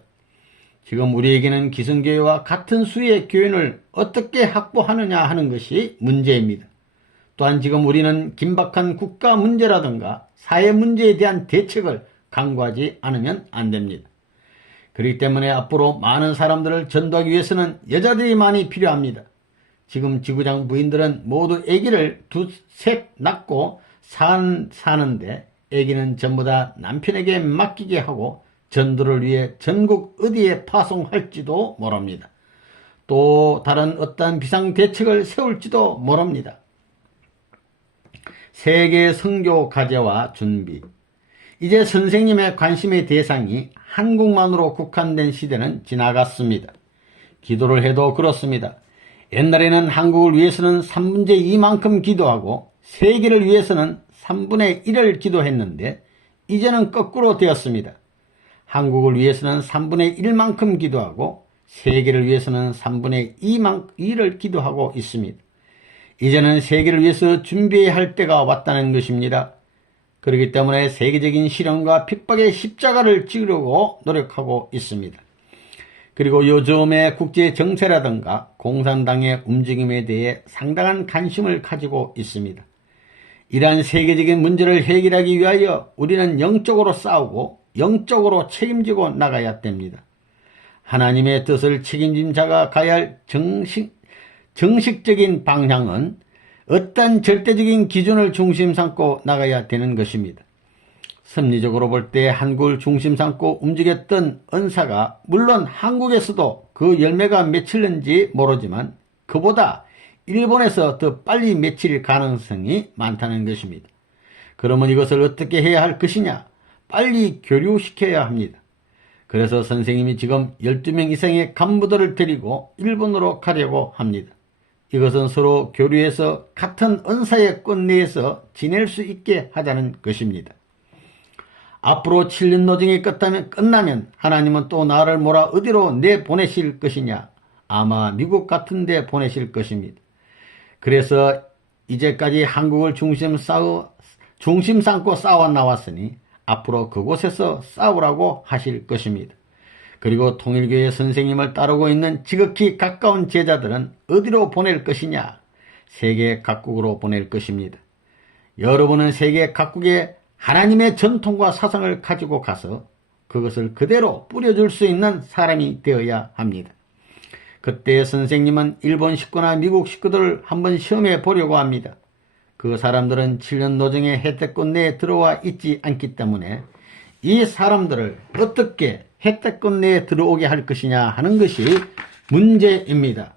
지금 우리에게는 기성교회와 같은 수의 교인을 어떻게 확보하느냐 하는 것이 문제입니다. 또한 지금 우리는 긴박한 국가 문제라든가 사회 문제에 대한 대책을 강구하지 않으면 안 됩니다. 그렇기 때문에 앞으로 많은 사람들을 전도하기 위해서는 여자들이 많이 필요합니다. 지금 지구장 부인들은 모두 아기를 셋 낳고 사는데 아기는 전부 다 남편에게 맡기게 하고 전도를 위해 전국 어디에 파송할지도 모릅니다. 또 다른 어떠한 비상대책을 세울지도 모릅니다. 세계 선교 과제와 준비. 이제 선생님의 관심의 대상이 한국만으로 국한된 시대는 지나갔습니다. 기도를 해도 그렇습니다. 옛날에는 한국을 위해서는 3분의 2만큼 기도하고 세계를 위해서는 3분의 1을 기도했는데 이제는 거꾸로 되었습니다. 한국을 위해서는 3분의 1만큼 기도하고 세계를 위해서는 3분의 2를 기도하고 있습니다. 이제는 세계를 위해서 준비해야 할 때가 왔다는 것입니다. 그렇기 때문에 세계적인 시련과 핍박의 십자가를 지으려고 노력하고 있습니다. 그리고 요즘의 국제 정세라든가 공산당의 움직임에 대해 상당한 관심을 가지고 있습니다. 이러한 세계적인 문제를 해결하기 위하여 우리는 영적으로 싸우고 영적으로 책임지고 나가야 됩니다. 하나님의 뜻을 책임진 자가 가야 할 정식적인 방향은 어떤 절대적인 기준을 중심 삼고 나가야 되는 것입니다. 섭리적으로 볼 때 한국을 중심 삼고 움직였던 은사가 물론 한국에서도 그 열매가 맺힐는지 모르지만 그보다 일본에서 더 빨리 맺힐 가능성이 많다는 것입니다. 그러면 이것을 어떻게 해야 할 것이냐? 빨리 교류시켜야 합니다. 그래서 선생님이 지금 12명 이상의 간부들을 데리고 일본으로 가려고 합니다. 이것은 서로 교류해서 같은 은사의 권 내에서 지낼 수 있게 하자는 것입니다. 앞으로 7년 노정이 끝나면 하나님은 또 나를 몰아 어디로 내보내실 것이냐? 아마 미국 같은 데 보내실 것입니다. 그래서 이제까지 한국을 중심 삼고 싸워 나왔으니 앞으로 그곳에서 싸우라고 하실 것입니다. 그리고 통일교회 선생님을 따르고 있는 지극히 가까운 제자들은 어디로 보낼 것이냐? 세계 각국으로 보낼 것입니다. 여러분은 세계 각국에 하나님의 전통과 사상을 가지고 가서 그것을 그대로 뿌려줄 수 있는 사람이 되어야 합니다. 그때 선생님은 일본 식구나 미국 식구들을 한번 시험해 보려고 합니다. 그 사람들은 7년 노정의 혜택권 내에 들어와 있지 않기 때문에 이 사람들을 어떻게 혜택권 내에 들어오게 할 것이냐 하는 것이 문제입니다.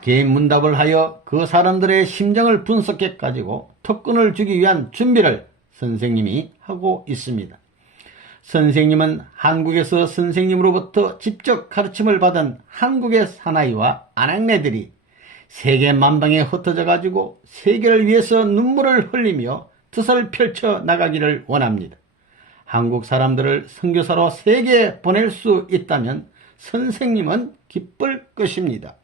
개인 문답을 하여 그 사람들의 심정을 분석해 가지고 특권을 주기 위한 준비를 선생님이 하고 있습니다. 선생님은 한국에서 선생님으로부터 직접 가르침을 받은 한국의 사나이와 아낙네들이 세계 만방에 흩어져 가지고 세계를 위해서 눈물을 흘리며 뜻을 펼쳐 나가기를 원합니다. 한국 사람들을 선교사로 세계에 보낼 수 있다면 선생님은 기쁠 것입니다.